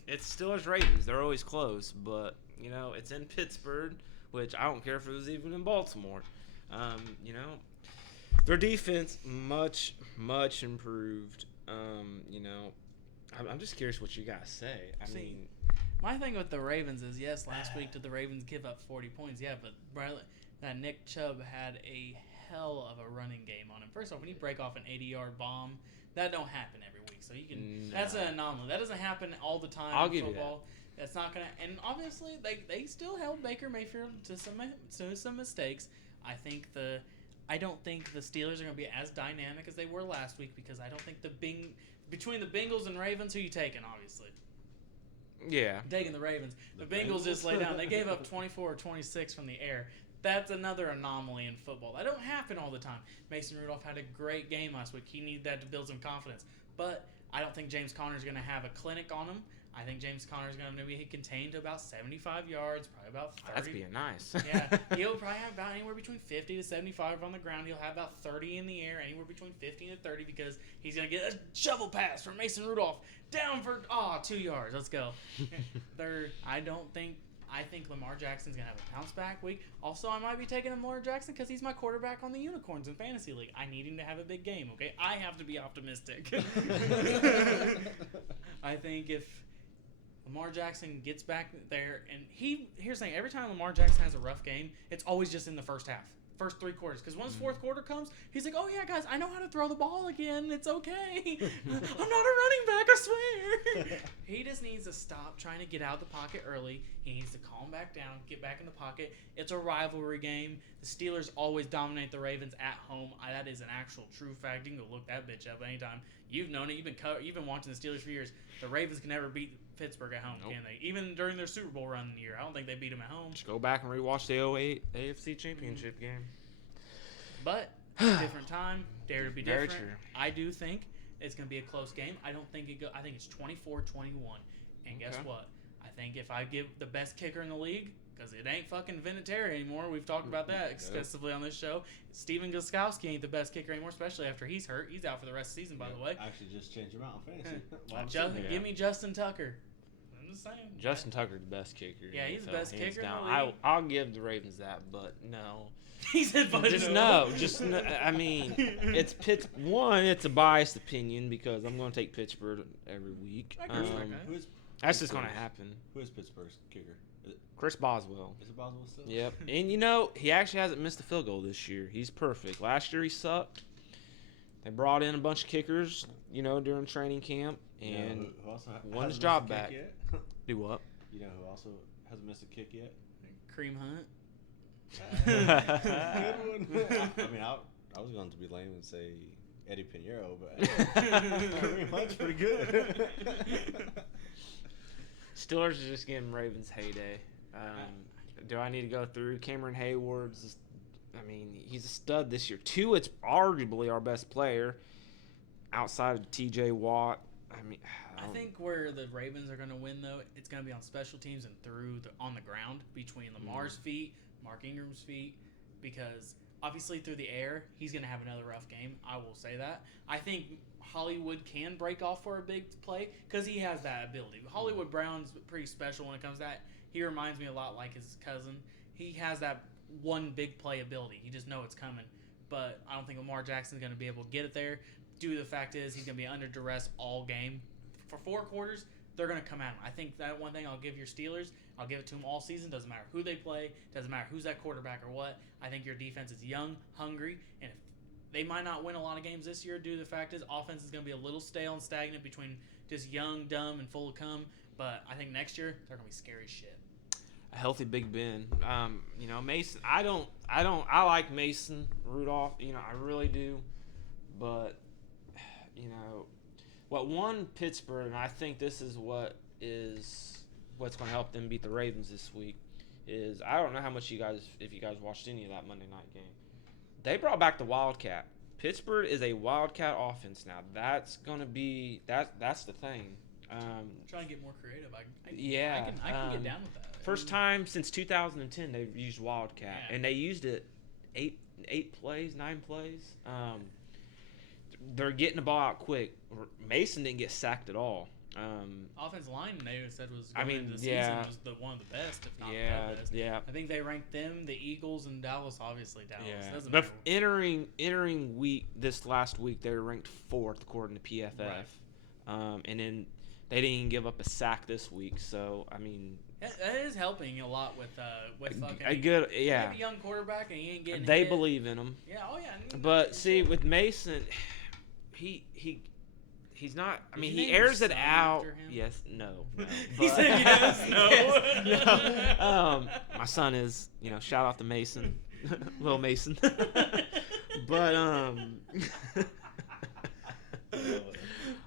It's Steelers Ravens. They're always close, but it's in Pittsburgh, which I don't care if it was even in Baltimore. Their defense much improved. I'm just curious what you guys say. I mean, my thing with the Ravens is yes, last week did the Ravens give up 40 points? Yeah, but that Nick Chubb had a hell of a running game on him. First off, when you break off an 80-yard bomb, that don't happen every week. So you can that's an anomaly. That doesn't happen all the time I'll in give football. You That's not gonna. And obviously, they still held Baker Mayfield to some mistakes. I don't think the Steelers are gonna be as dynamic as they were last week because I don't think between the Bengals and Ravens, who you taking? Obviously. Yeah. I'm taking the Ravens. The Bengals just lay down. They gave up 24 or 26 from the air. That's another anomaly in football. That don't happen all the time. Mason Rudolph had a great game last week. He needed that to build some confidence. But I don't think James Conner is going to have a clinic on him. I think James Conner is going to be contained to about 75 yards, probably about 30. That's being nice. Yeah, he'll probably have about anywhere between 50 to 75 on the ground. He'll have about 30 in the air, anywhere between 15 to 30 because he's going to get a shovel pass from Mason Rudolph down for 2 yards. Let's go. I think Lamar Jackson's going to have a bounce back week. Also, I might be taking Lamar Jackson because he's my quarterback on the Unicorns in Fantasy League. I need him to have a big game, okay? I have to be optimistic. I think if Lamar Jackson gets back there, and here's the thing, every time Lamar Jackson has a rough game, it's always just in the first half. First 3 quarters, because once fourth quarter comes, he's like, "Oh yeah, guys, I know how to throw the ball again. It's okay. I'm not a running back, I swear." He just needs to stop trying to get out of the pocket early. He needs to calm back down, get back in the pocket. It's a rivalry game. The Steelers always dominate the Ravens at home. That is an actual true fact. You can go look that bitch up anytime. You've known it. You've been watching the Steelers for years. The Ravens can never beat Pittsburgh at home, can they? Even during their Super Bowl run year, I don't think they beat them at home. Just go back and rewatch the 08 AFC Championship game. But different time, dare to be Very different. true. I do think it's going to be a close game. I don't think I think it's 24-21. And guess what? I think if I give the best kicker in the league, because it ain't fucking Vinatieri anymore. We've talked about that extensively on this show. Steven Gostkowski ain't the best kicker anymore, especially after he's hurt. He's out for the rest of the season, by the way. I actually just changed him out in fantasy. Give me Justin Tucker. I'm just saying. Justin Tucker's the best kicker. Yeah, he's the NFL, best hands kicker in down. the league. I'll give the Ravens that, but no. He said, I mean, it's it's a biased opinion because I'm going to take Pittsburgh every week. That's just going to happen. Who is Pittsburgh's kicker? Chris Boswell. Is it Boswell still? Yep. And, he actually hasn't missed a field goal this year. He's perfect. Last year he sucked. They brought in a bunch of kickers, during training camp, and won his job back. Do what? You know who also hasn't missed a kick yet? Kareem Hunt. Good one. I was going to be lame and say Eddie Pinheiro, but Kareem Hunt's pretty good. Steelers are just giving Ravens heyday. Do I need to go through Cameron Hayward's? He's a stud this year. It's arguably our best player outside of T.J. Watt. I think where the Ravens are going to win, though, it's going to be on special teams and on the ground between Lamar's feet, Mark Ingram's feet, because obviously through the air, he's going to have another rough game. I will say that. I think Hollywood can break off for a big play because he has that ability. Hollywood Brown's pretty special when it comes to that. He reminds me a lot like his cousin. He has that one big play ability. You just know it's coming. But I don't think Lamar Jackson's going to be able to get it there. Due to the fact is he's going to be under duress all game. For 4 quarters, they're going to come at him. I think that one thing I'll give your Steelers, I'll give it to them all season. Doesn't matter who they play. Doesn't matter who's that quarterback or what. I think your defense is young, hungry, and if they might not win a lot of games this year due to the fact is offense is going to be a little stale and stagnant between just young, dumb, and full of cum. But I think next year they're going to be scary as shit. A healthy Big Ben. Mason. I like Mason Rudolph. I really do. But what won Pittsburgh, and I think this is what what's going to help them beat the Ravens this week is I don't know how much if you guys watched any of that Monday night game. They brought back the Wildcat. Pittsburgh is a Wildcat offense now. That's going to be that's the thing. Trying to get more creative. I can get down with that. First time since 2010 they've used Wildcat, and they used it 9 plays. They're getting the ball out quick. Mason didn't get sacked at all. Offensive line, they said was going into the season was one of the best, if not the best. Yeah. I think they ranked them, the Eagles, and Dallas. Obviously, Dallas. Yeah. Doesn't But matter. entering this last week, they were ranked 4th according to PFF, Right. and then they didn't even give up a sack this week. So I mean, that is helping a lot with fucking a good You have a young quarterback and he ain't getting. They hit. believe in him. Yeah. Oh yeah. But see, with Mason, he's not. I mean, you he name your airs it son out. after him? Yes, no. He but- said yes, no. Yes, no. My son is. Shout out to Mason, little Mason. But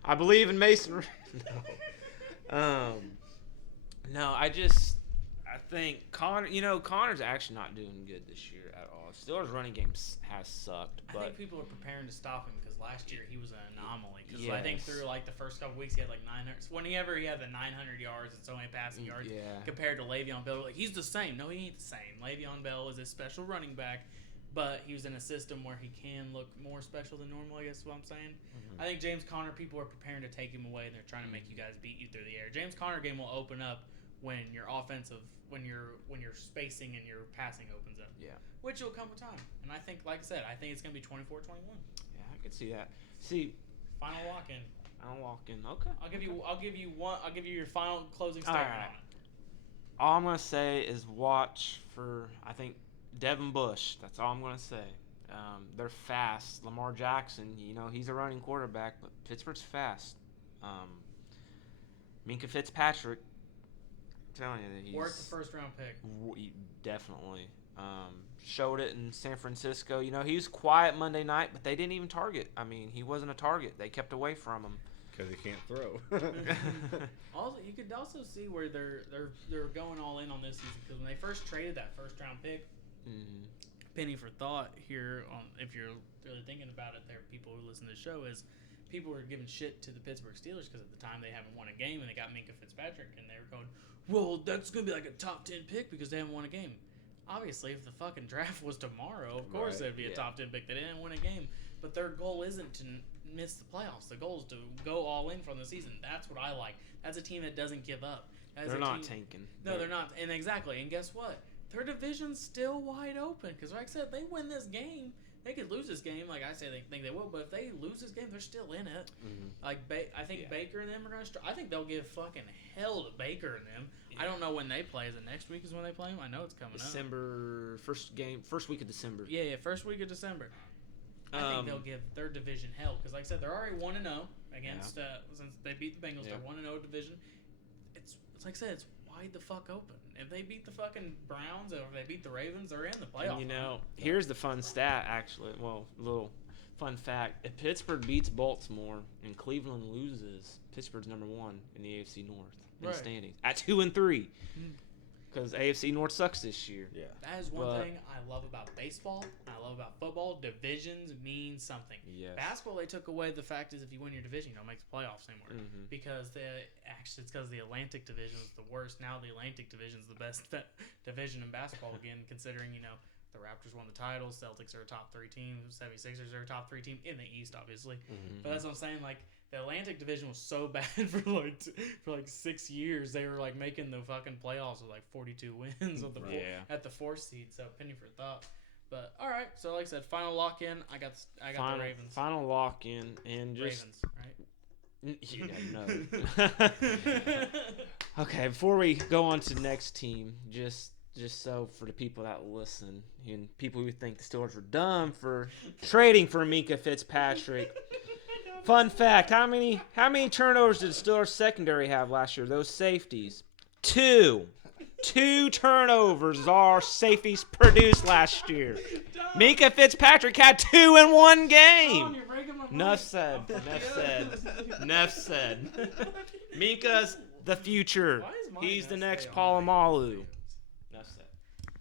I believe in Mason. No, I think Connor's actually not doing good this year at all. Steelers' running game has sucked. I But think people are preparing to stop him because last year he was an anomaly. Because I think Yes. through like the first couple weeks he had like 900. Whenever he had the 900 yards and so many passing yards yeah. compared to Le'Veon Bell, like he's the same. No, he ain't the same. Le'Veon Bell is a special running back, but he was in a system where he can look more special than normal. I guess is what I'm saying. Mm-hmm. I think James Conner, people are preparing to take him away and they're trying to make you guys beat you through the air. James Conner game will open up when your offensive, when your spacing and your passing opens up. Yeah. Which will come with time. And I think, like I said, I think it's going to be 24-21. Yeah, I can see that. See, Final walk in. I'll walk in. Okay. I'll give you your final closing All statement right. on it. All I'm gonna say is watch for Devin Bush. That's all I'm gonna say. They're fast. Lamar Jackson, he's a running quarterback, but Pittsburgh's fast. Minka Fitzpatrick, I'm telling you that he's Worth the first round pick. Definitely. Showed it in San Francisco. He was quiet Monday night, but they didn't even target. I mean, he wasn't a target. They kept away from him. Because he can't throw. Also, you could also see where they're going all in on this season because when they first traded that first round pick, Mm-hmm. penny for thought here on if you're really thinking about it, there people who listen to the show is people were giving shit to the Pittsburgh Steelers because at the time they haven't won a game and they got Minka Fitzpatrick and they were going, well, that's gonna be like a top 10 pick because they haven't won a game. Obviously, if the fucking draft was tomorrow, of course Right, it'd be a yeah. top 10 pick. They didn't win a game, but their goal isn't to miss the playoffs. The goal is to go all in from the season. That's what I like. That's a team that doesn't give up. That's They're a not team- tanking. No, they're not. And exactly. And guess what? Their division's still wide open. Because like I said, they win this game. They could lose this game. Like I say, they think they will. But if they lose this game, they're still in it. Mm-hmm. Like I think Yeah. Baker and them are going to. I think they'll give fucking hell to Baker and them. I don't know when they play. Is it next week? Is when they play them? I know it's coming up. December first week of December. Yeah, first week of December. I think they'll give their division hell because, like I said, they're already 1-0 against since they beat the Bengals. Yeah. They're 1-0 division. It's like I said, it's wide the fuck open. If they beat the fucking Browns or if they beat the Ravens, they're in the playoff. And, here's the fun stat, actually. Well, little fun fact: if Pittsburgh beats Baltimore and Cleveland loses, Pittsburgh's number 1 in the AFC North in Right. the standings at 2-3. Because AFC North sucks this year. Yeah. That is one But- thing I love about baseball. I love about football. Divisions mean something. Yes. Basketball, they took away the fact is if you win your division, you don't make the playoffs anymore. Mhm. Because it's because the Atlantic Division is the worst. Now the Atlantic Division is the best division in basketball again, considering the Raptors won the title, Celtics are a top 3 team, 76ers are a top 3 team in the East, obviously. Mhm. But that's what I'm saying. Like the Atlantic Division was so bad for like 6 years. They were like making the fucking playoffs with like 42 wins with the Yeah. at the 4th seed. So penny for thought. But all right. So like I said, final lock in. I got the Ravens. Final lock in and just Ravens, you know. Okay, before we go on to the next team, just so for the people that listen and people who think the Steelers were dumb for trading for Minka Fitzpatrick. Fun fact: how many turnovers did the Steelers secondary have last year? Those safeties, 2 turnovers our safeties produced last year. Minka Fitzpatrick had 2 in one game. Enough said. Minka's the future. Why is He's the not next stay on Palomalu. Ravens. That's that.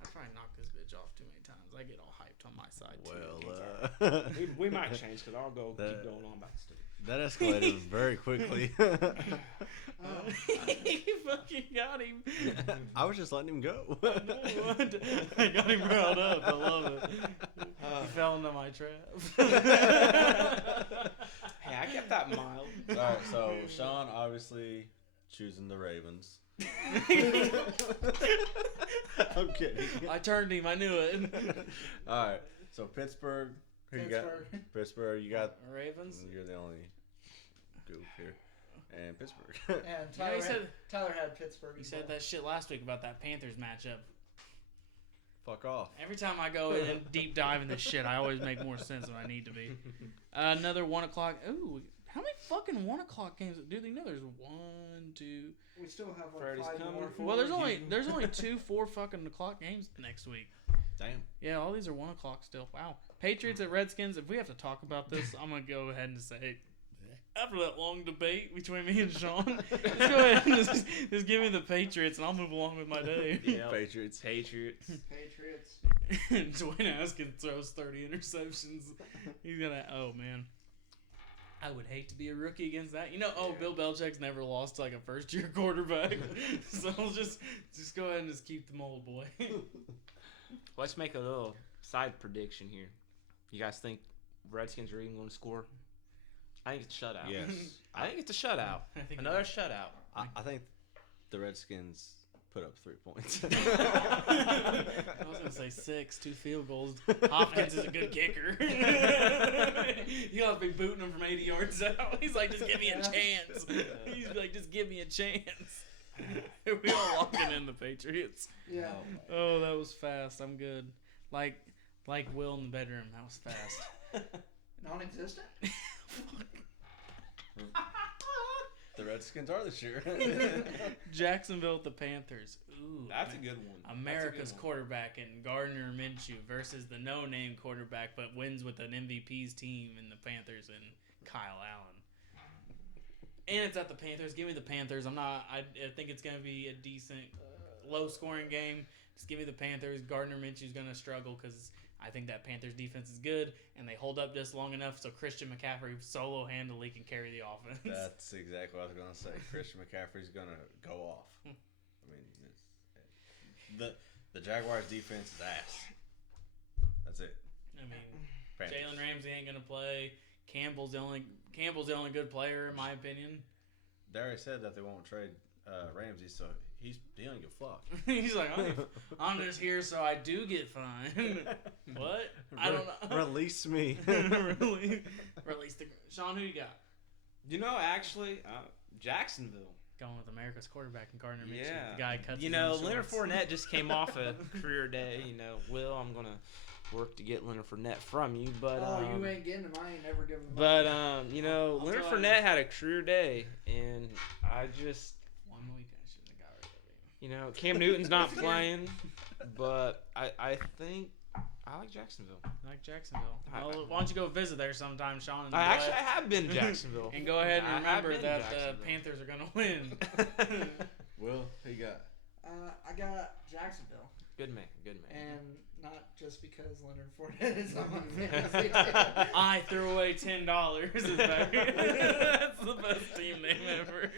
I probably knocked this bitch off too many times. I get all hyped on my side Well, We might change because I'll keep going on about stuff. that escalated very quickly. You fucking got him. I was just letting him go. I got him riled up. I love it. He fell into my trap. Hey, I kept that mild. All right, so Sean obviously choosing the Ravens. I'm kidding. I turned him. I knew it. All right, so Pittsburgh. Who you got? Pittsburgh. You got Ravens. You're the only goof here, and Pittsburgh. And Yeah, Tyler had Pittsburgh. You said that shit last week about that Panthers matchup. Fuck off. Every time I go in and deep dive in this shit, I always make more sense than I need to be. Another 1 o'clock. Ooh, how many fucking 1 o'clock games? Dude, you know there's 1, 2. We still have like Friday's 5 coming more. for Well, there's only 2 4 fucking o'clock games next week. Damn. Yeah, all these are 1 o'clock still. Wow. Patriots at Redskins. If we have to talk about this, I'm gonna go ahead and say, after that long debate between me and Sean, let's go ahead and just give me the Patriots, and I'll move along with my day. Yep. Patriots. Patriots. Dwayne Haskins throws 30 interceptions. He's gonna. Oh man. I would hate to be a rookie against that. You know, Bill Belichick's never lost to like a first-year quarterback. So just go ahead and just keep the old boy. Let's make a little side prediction here. You guys think Redskins are even going to score? I think it's a shutout. Yes. I think it's a shutout. Another shutout. I think the Redskins put up 3 points. I was gonna say 6, 2 field goals. Hopkins is a good kicker. You gotta be booting him from 80 yards out. He's like, just give me a chance. He's like, just give me a chance. We all walking in the Patriots. Yeah. Oh, that was fast. I'm good. Like Will in the bedroom. That was fast. Non-existent? The Redskins are this year. Jacksonville at the Panthers. Ooh, That's a good one. America's quarterback and Gardner Minshew versus the no-name quarterback but wins with an MVP's team in the Panthers and Kyle Allen. And it's at the Panthers. Give me the Panthers. I think it's going to be a decent, low-scoring game. Just give me the Panthers. Gardner Minshew's going to struggle because I think that Panthers defense is good, and they hold up just long enough so Christian McCaffrey solo-handedly can carry the offense. That's exactly what I was going to say. Christian McCaffrey's going to go off. I mean, the Jaguars' defense is ass. That's it. I mean, Panthers. Jalen Ramsey ain't going to play. Campbell's the only good player, in my opinion. Darius said that they won't trade Ramsey, so he don't give a fuck. He's like, I'm just here so I do get fined. What? I don't know. Release me. Really? Release the Sean. Who you got? You know, actually, Jacksonville. Going with America's quarterback and Gardner Minshew. Yeah. The guy cuts. You his know, own Leonard shorts. Fournette just came off a career day. You know, Will, I'm gonna work to get Leonard Fournette from you, but you ain't getting him. I ain't never giving him. but you know, I'll Leonard tell you. Fournette had a career day, and I just, 1 week I shouldn't have got rid of him. you know, Cam Newton's not playing, but I think I like Jacksonville. Like Jacksonville. I- Well, why don't you go visit there sometime, Sean? And I go actually ahead- have been to Jacksonville. and go ahead I and have remember been to that the Jacksonville. Panthers are gonna win. Will, who you got? I got Jacksonville, Good man, good man. and not just because Leonard Fournette is on my fantasy team. I threw away $10. Is back. That's the best team name ever.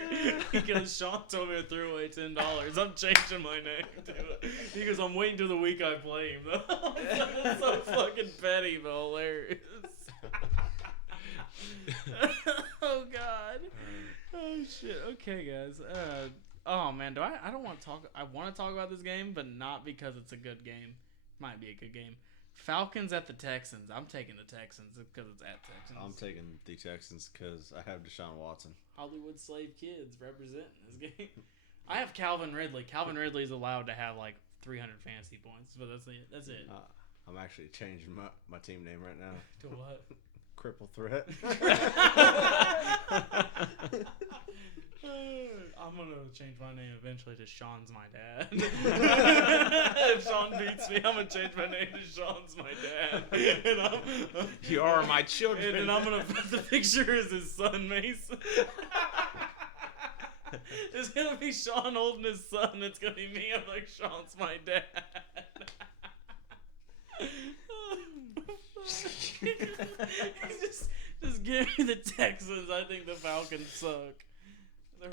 Because Sean told me I threw away $10. I'm changing my name to it. He goes, I'm waiting till the week I play him though. That's so fucking petty but hilarious. Oh god. Oh shit. Okay guys. Oh man, I don't want to talk. I want to talk about this game, but not because it's a good game. Might be a good game. Falcons at the Texans. I'm taking the Texans because it's at Texans. I'm taking the Texans because I have Deshaun Watson. Hollywood slave kids representing this game. I have Calvin Ridley. Calvin Ridley is allowed to have like 300 fantasy points, but that's it. That's it. I'm actually changing my team name right now. To what? Cripple Threat. I'm gonna change my name eventually to Sean's my dad. If Sean beats me, I'm gonna change my name to Sean's my dad. And You are my children. And I'm gonna put the picture as his son Mason. His gonna be Sean holding his son. It's gonna be me. I'm like, Sean's my dad. just give me the Texans. I think the Falcons suck. They're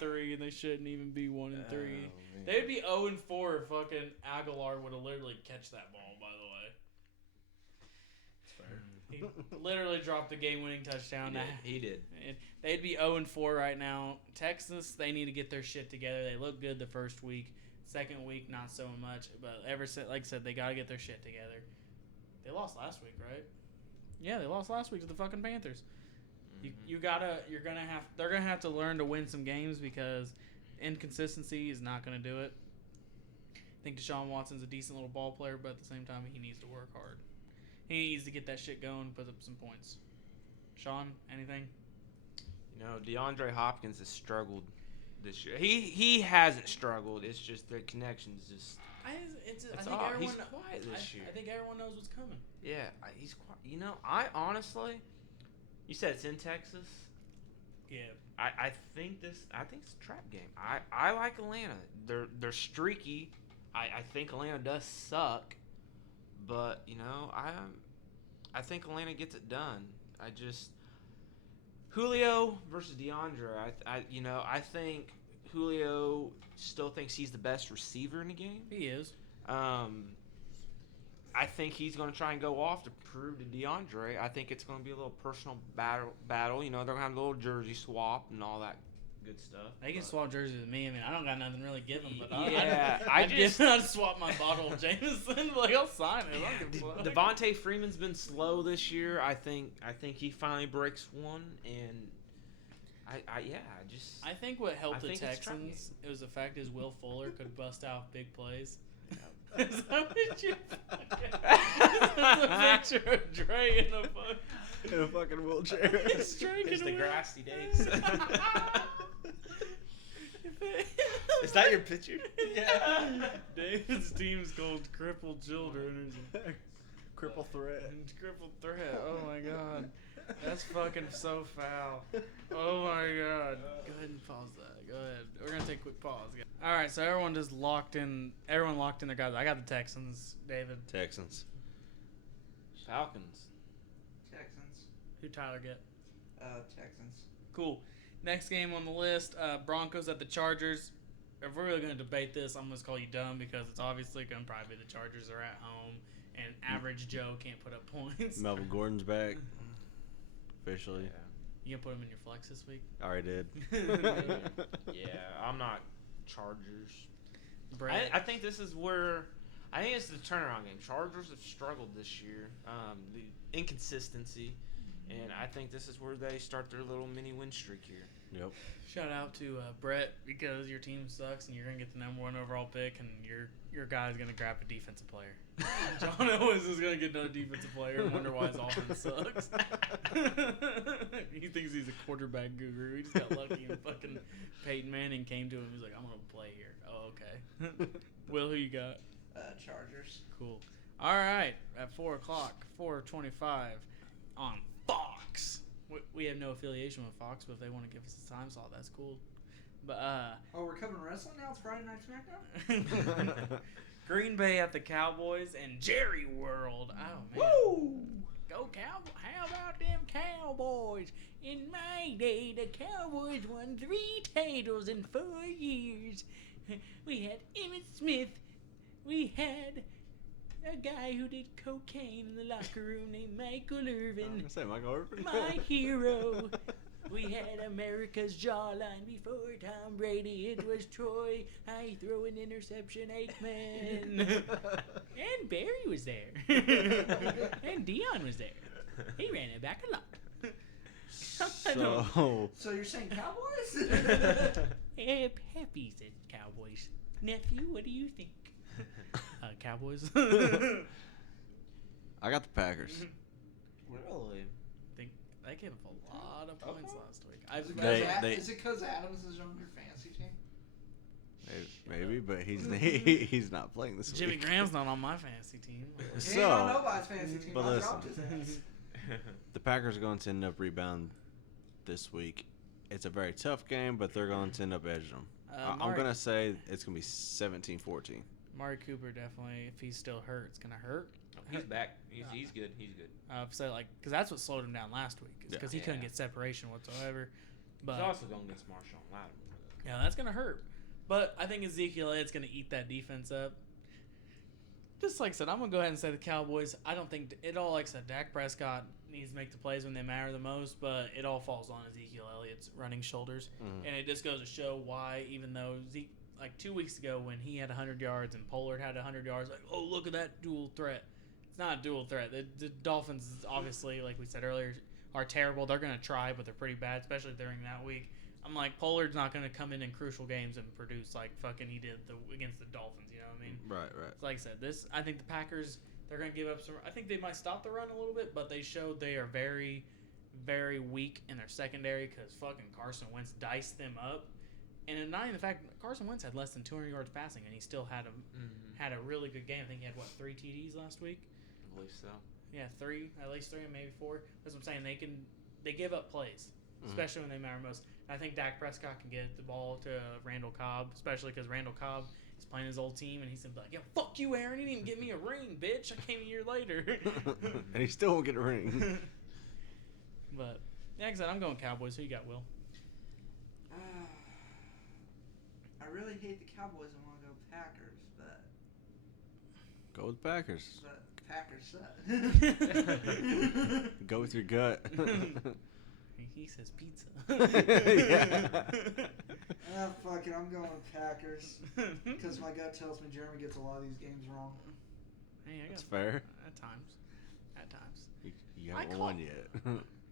1-3, and they shouldn't even be 1-3. They'd be 0-4 if fucking Aguilar would have literally catch that ball. By the way, he literally dropped the game-winning touchdown. He did. And they'd be 0-4 right now. Texans, they need to get their shit together. They look good the first week. Second week, not so much. But ever since, like I said, they got to get their shit together. They lost last week, right? Yeah, they lost last week to the fucking Panthers. They're gonna have to learn to win some games because inconsistency is not gonna do it. I think Deshaun Watson's a decent little ball player, but at the same time, he needs to work hard. He needs to get that shit going, put up some points. Sean, anything? You know, DeAndre Hopkins has struggled this year. He hasn't struggled. It's just the connections just. I think odd. everyone. He's quiet this year. I think everyone knows what's coming. Yeah, he's quiet. You know, I honestly, you said it's in Texas. Yeah. I think it's a trap game. I like Atlanta. They're streaky. I think Atlanta does suck, but you know I think Atlanta gets it done. Julio versus DeAndre. I think Julio still thinks he's the best receiver in the game. He is. I think he's going to try and go off to prove to DeAndre. I think it's going to be a little personal battle. You know, they're going to have a little jersey swap and all that good stuff. They can swap jerseys with me. I mean, I don't got nothing really to give them, but I'd swap my bottle of Jameson. Like, I'll sign it. Devontae Freeman's been slow this year. I think he finally breaks one, and I think what helped the Texans was the fact is Will Fuller could bust out big plays. Is that what you It's a picture of Dre in a fucking wheelchair. It's the grassy days. Is that your picture? Yeah. David's team's called Crippled Children. Cripple Threat. Crippled Threat. Oh my god. That's fucking so foul. Oh my god. Go ahead and pause that. Go ahead. We're gonna take a quick pause. Alright, so everyone just locked in their guys. I got the Texans, David. Texans. Falcons. Texans. Who Tyler get? Texans. Cool. Next game on the list, Broncos at the Chargers. If we're really going to debate this, I'm going to call you dumb because it's obviously going to probably be the Chargers are at home and average Joe can't put up points. Melvin Gordon's back. Officially. Yeah. You going to put him in your flex this week? I already did. Yeah, I'm not Chargers. Brett? I think this is where I think it's the turnaround game. Chargers have struggled this year. The inconsistency. And I think this is where they start their little mini win streak here. Yep. Shout out to Brett because your team sucks and you're going to get the number 1 overall pick and your guy's going to grab a defensive player. John Owens is going to get another defensive player and wonder why his offense sucks. He thinks he's a quarterback guru. He just got lucky and fucking Peyton Manning came to him. He's like, I'm going to play here. Oh, okay. Will, who you got? Chargers. Cool. All right. At 4 o'clock, 4:25 on Fox. We have no affiliation with Fox, but if they want to give us a time slot, that's cool. But we're covering wrestling now. It's Friday Night SmackDown. Green Bay at the Cowboys and Jerry World. Oh man, Woo! go Cowboys! How about them Cowboys? In my day, the Cowboys won 3 titles in 4 years. We had Emmitt Smith. We had a guy who did cocaine in the locker room named Michael Irvin. I'm going to say Michael Irvin. My hero. We had America's jawline before Tom Brady. It was Troy. I throw an interception, Aikman. And Barry was there. And Dion was there. He ran it back a lot. So you're saying Cowboys? Peppy said Cowboys. Nephew, what do you think? Cowboys. I got the Packers. Really? They gave up a lot of points last week. Is it because Adams is on your fantasy team? Maybe, but he's not playing this Jimmy week. Graham's not on my fantasy team. He ain't on nobody's fantasy team. But I listen, dropped his ass. the Packers are going to end up rebounding this week. It's a very tough game, but they're going to end up edging them. I'm going to say it's going to be 17-14. Mari Cooper definitely, if he's still hurt, it's going to hurt. He's back. He's good. He's good. So because that's what slowed him down last week, because he couldn't get separation whatsoever. But he's also going against Marshawn Lattimore. Yeah, that's gonna hurt. But I think Ezekiel Elliott's gonna eat that defense up. Just like I said, I'm gonna go ahead and say the Cowboys. I don't think it all. Like I said, Dak Prescott needs to make the plays when they matter the most, but it all falls on Ezekiel Elliott's running shoulders, and it just goes to show why. Even though like 2 weeks ago when he had 100 yards and Pollard had 100 yards, like, oh, look at that dual threat. It's not a dual threat. The Dolphins, obviously, like we said earlier, are terrible. They're going to try, but they're pretty bad, especially during that week. I'm like, Pollard's not going to come in crucial games and produce like fucking he did against the Dolphins. You know what I mean? Right. So like I said, I think the Packers, they're going to give up some. I think they might stop the run a little bit, but they showed they are very, very weak in their secondary because fucking Carson Wentz diced them up. And denying the fact Carson Wentz had less than 200 yards passing, and he still had a really good game. I think he had 3 TDs last week. I believe so. Yeah, 3, at least 3, maybe 4. That's what I'm saying. They give up plays, especially when they matter most. And I think Dak Prescott can get the ball to Randall Cobb, especially because Randall Cobb is playing his old team, and he's gonna be like, "Yo, fuck you, Aaron! You didn't even get me a ring, bitch. I came a year later." And he still won't get a ring. But yeah, like I said, I'm going Cowboys. Who you got, Will? I really hate the Cowboys and want to go Packers, but Go with Packers. Packers suck. Go with your gut. He says pizza. Yeah. Fuck it, I'm going Packers because my gut tells me Jeremy gets a lot of these games wrong. Hey, That's fair. At times. You haven't won yet.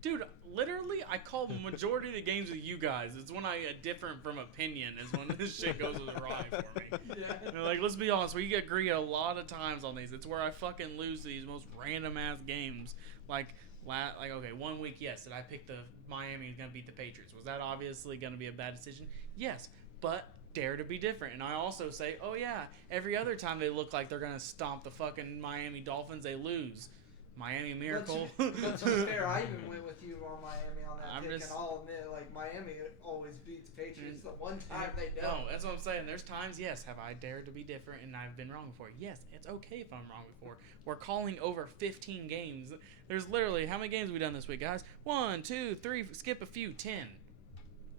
Dude, literally, I call the majority of the games with you guys. It's when I different from opinion is when this shit goes awry for me. Yeah. You know, like, let's be honest, we agree a lot of times on these. It's where I fucking lose these most random ass games. Like 1 week, yes, did I pick the Miami is gonna beat the Patriots? Was that obviously gonna be a bad decision? Yes, but dare to be different. And I also say, oh yeah, every other time they look like they're gonna stomp the fucking Miami Dolphins, they lose. Miami Miracle. But to be fair, I even went with you on Miami on that pick, just- and I'll admit, like, Miami always beats Patriots the one time they No, don't. that's what I'm saying. There's times, yes, have I dared to be different and I've been wrong before? Yes, it's okay if I'm wrong before. We're calling over 15 games. There's literally, how many games have we done this week, guys? 1, 2, 3, skip a few, 10.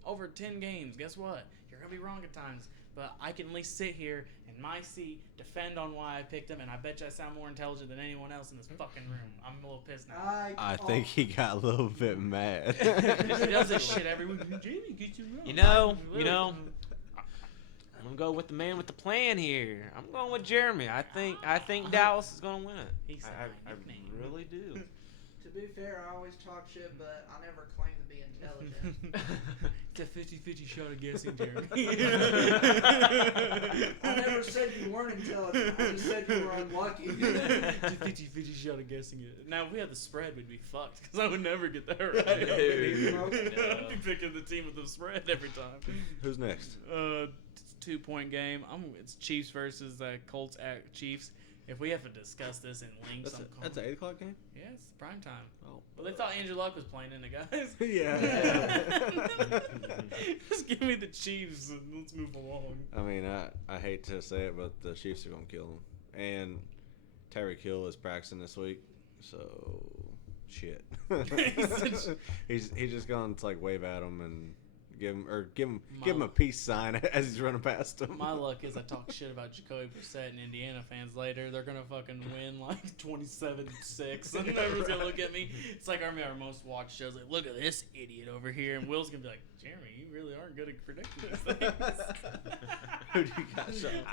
Over 10 games. Guess what? You're going to be wrong at times. But I can at least sit here in my seat, defend on why I picked him, and I bet you I sound more intelligent than anyone else in this fucking room. I'm a little pissed now. I think he got a little bit mad. He does this shit every week. Jamie, get you wrong. You know, I'm gonna go with the man with the plan here. I'm going with Jeremy. I think Dallas is gonna win it. He said I my nickname. really do. To be fair, I always talk shit, but I never claim to be intelligent. It's a 50-50 shot of guessing, Jeremy. I never said you weren't intelligent. I just said you were unlucky. It's a 50-50 shot of guessing it. Now, if we had the spread, we'd be fucked, because I would never get that right. I'd be picking the team with the spread every time. Who's next? It's a 2-point game. It's Chiefs versus Colts at Chiefs. If we have to discuss this in links, That's an 8 o'clock game? Yeah, it's prime time. Oh. But they thought Andrew Luck was playing in it, guys. Yeah. Just give me the Chiefs and let's move along. I mean, I hate to say it, but the Chiefs are going to kill him. And Tyreek Hill is practicing this week, so shit. he's just going to like wave at him and give him a peace sign as he's running past him. My luck is I talk shit about Jacoby Brissett and Indiana fans later. They're gonna fucking win like 27-6, and everyone's gonna look at me. It's like our most watched shows. Like, look at this idiot over here, and Will's gonna be like, Jeremy, you really aren't good at predicting these things. Who do you got, Sean?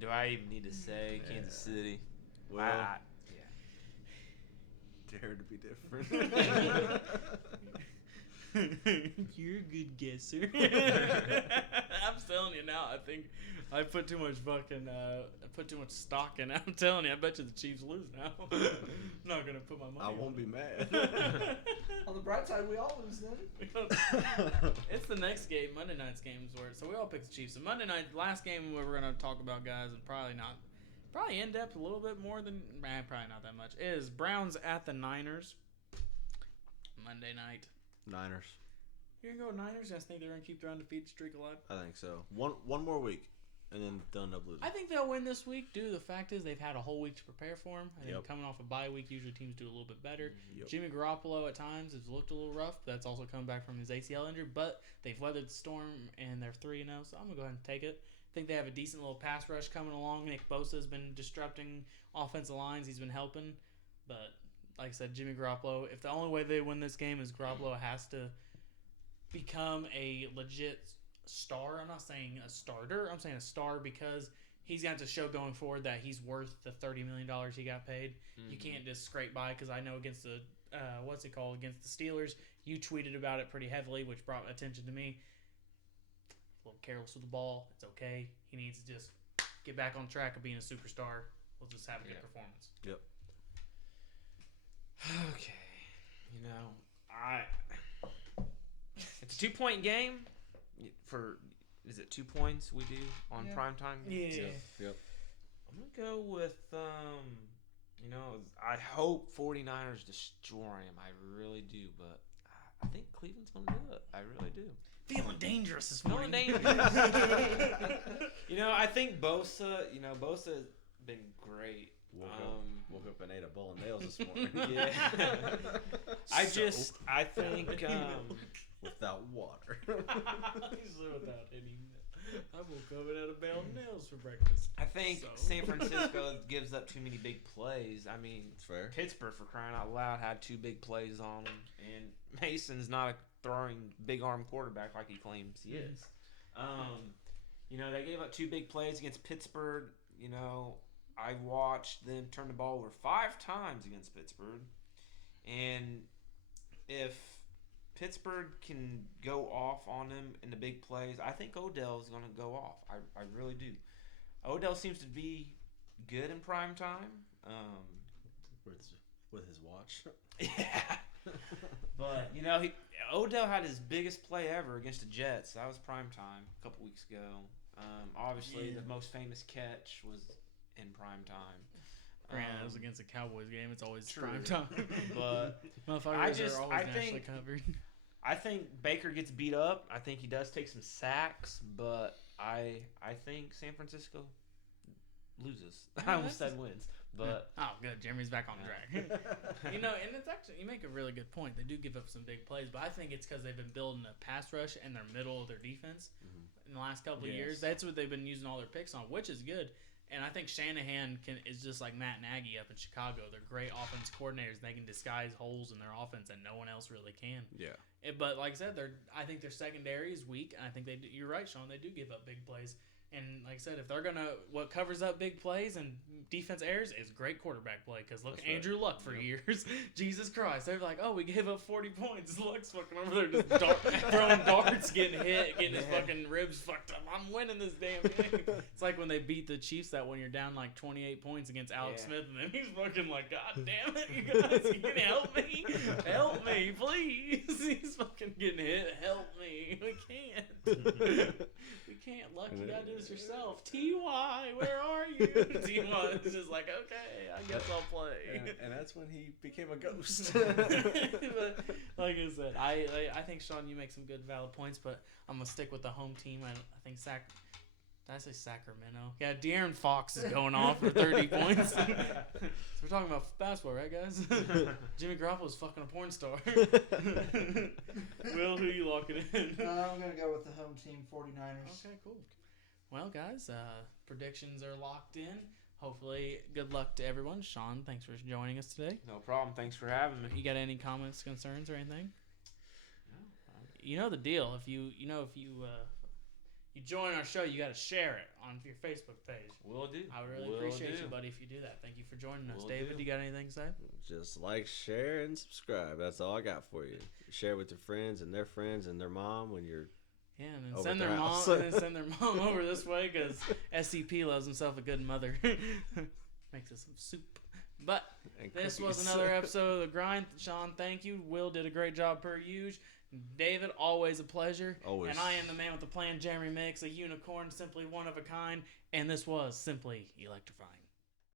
Do I even need to say Kansas City? Well, yeah. dare to be different. You're a good guesser. I'm telling you now. I think I put too much stock in it. I'm telling you. I bet you the Chiefs lose now. I'm not gonna put my money. I won't be mad. On the bright side, we all lose then. It's the next game, Monday night's games so we all pick the Chiefs. So Monday night, last game we're gonna talk about, guys, and probably in depth a little bit more than probably not that much. Is Browns at the Niners. Monday night. Niners. You're going to go Niners? I think they're going to keep their undefeated streak alive. I think so. One more week, and then they'll end up losing. I think they'll win this week, dude. The fact is they've had a whole week to prepare for him. I think Yep. coming off a bye week, usually teams do a little bit better. Yep. Jimmy Garoppolo at times has looked a little rough. But that's also come back from his ACL injury, but they've weathered the storm, and they're 3-0, so I'm going to go ahead and take it. I think they have a decent little pass rush coming along. Nick Bosa has been disrupting offensive lines. He's been helping. But like I said, Jimmy Garoppolo, if the only way they win this game is Garoppolo has to become a legit star. I'm not saying a starter. I'm saying a star because he's got to show going forward that he's worth the $30 million he got paid. You can't just scrape by because I know against the, against the Steelers, you tweeted about it pretty heavily, which brought attention to me. A little careless with the ball. It's okay. He needs to just get back on track of being a superstar. We'll just have a good performance. Yep. Okay. It's a 2-point game. Is it 2 points we do on primetime? Yeah. Yep. I'm going to go with, I hope 49ers destroy him. I really do, but I think Cleveland's going to do it. I really do. Feeling dangerous this Feeling morning. dangerous. I think Bosa's been great. Woke up and ate a bowl of nails this morning. Yeah. I think without water. Without any. I woke up and had a bale of nails for breakfast. I think San Francisco gives up too many big plays. I mean, It's fair. Pittsburgh, for crying out loud, had 2 big plays on him, and Mason's not a throwing big arm quarterback like he claims he is. They gave up 2 big plays against Pittsburgh. I watched them turn the ball over 5 times against Pittsburgh, and if Pittsburgh can go off on them in the big plays, I think Odell's going to go off. I really do. Odell seems to be good in prime time. With his watch. Yeah. But, Odell had his biggest play ever against the Jets. That was prime time a couple weeks ago. Obviously, the most famous catch was in prime time. Granted, it was against a Cowboys game. It's always True. prime time. But motherfuckers are always nationally covered. I think Baker gets beat up. I think he does take some sacks, but I think San Francisco loses. I almost said wins, but good. Jeremy's back on track. And it's actually, you make a really good point. They do give up some big plays, but I think it's because they've been building a pass rush in their middle of their defense in the last couple of years. That's what they've been using all their picks on, which is good. And I think Shanahan is just like Matt Nagy up in Chicago. They're great offense coordinators. They can disguise holes in their offense that no one else really can. Yeah. But like I said, I think their secondary is weak, and I think you're right, Sean. They do give up big plays. And like I said, if they're what covers up big plays and defense errors is great quarterback play. Because look, Andrew Luck for years, Jesus Christ, they're like, we gave up 40 points. Luck's fucking over there just throwing darts, getting hit, getting his fucking ribs fucked up. I'm winning this damn game. It's like when they beat the Chiefs that one year down like 28 points against Alex Smith, and then he's fucking like, God damn it, you guys, you can help me, please. He's fucking getting hit. Help me, we can't. We can't. Luck, you gotta do this yourself. Ty, where are you? Ty is just like, okay, I guess I'll play. And that's when he became a ghost. But like I said, I think Sean, you make some good valid points, but I'm gonna stick with the home team. I think did I say Sacramento? Yeah, De'Aaron Fox is going off for 30 points. So we're talking about basketball, right, guys? Jimmy Garoppolo's fucking a porn star. Will, who you locking in? I'm going to go with the home team, 49ers. Okay, cool. Well, guys, predictions are locked in. Hopefully, good luck to everyone. Sean, thanks for joining us today. no problem. Thanks for having me. You got any comments, concerns, or anything? You know the deal. If you join our show, you got to share it on your Facebook page. Will do. I would really appreciate you, buddy, if you do that. Thank you for joining us. Will David, do. you got anything to say? Just like, share, and subscribe. That's all I got for you. Share with your friends and their mom when you're Yeah, and then over send at their their mom house. send their mom over this way because SCP loves himself a good mother. Makes us some soup. But and this cookies. was another episode of The Grind. Sean, thank you. Will did a great job per usual. David, always a pleasure. Always. And I am the man with the plan, Jeremy Mix, a unicorn, simply one of a kind. And this was Simply Electrifying.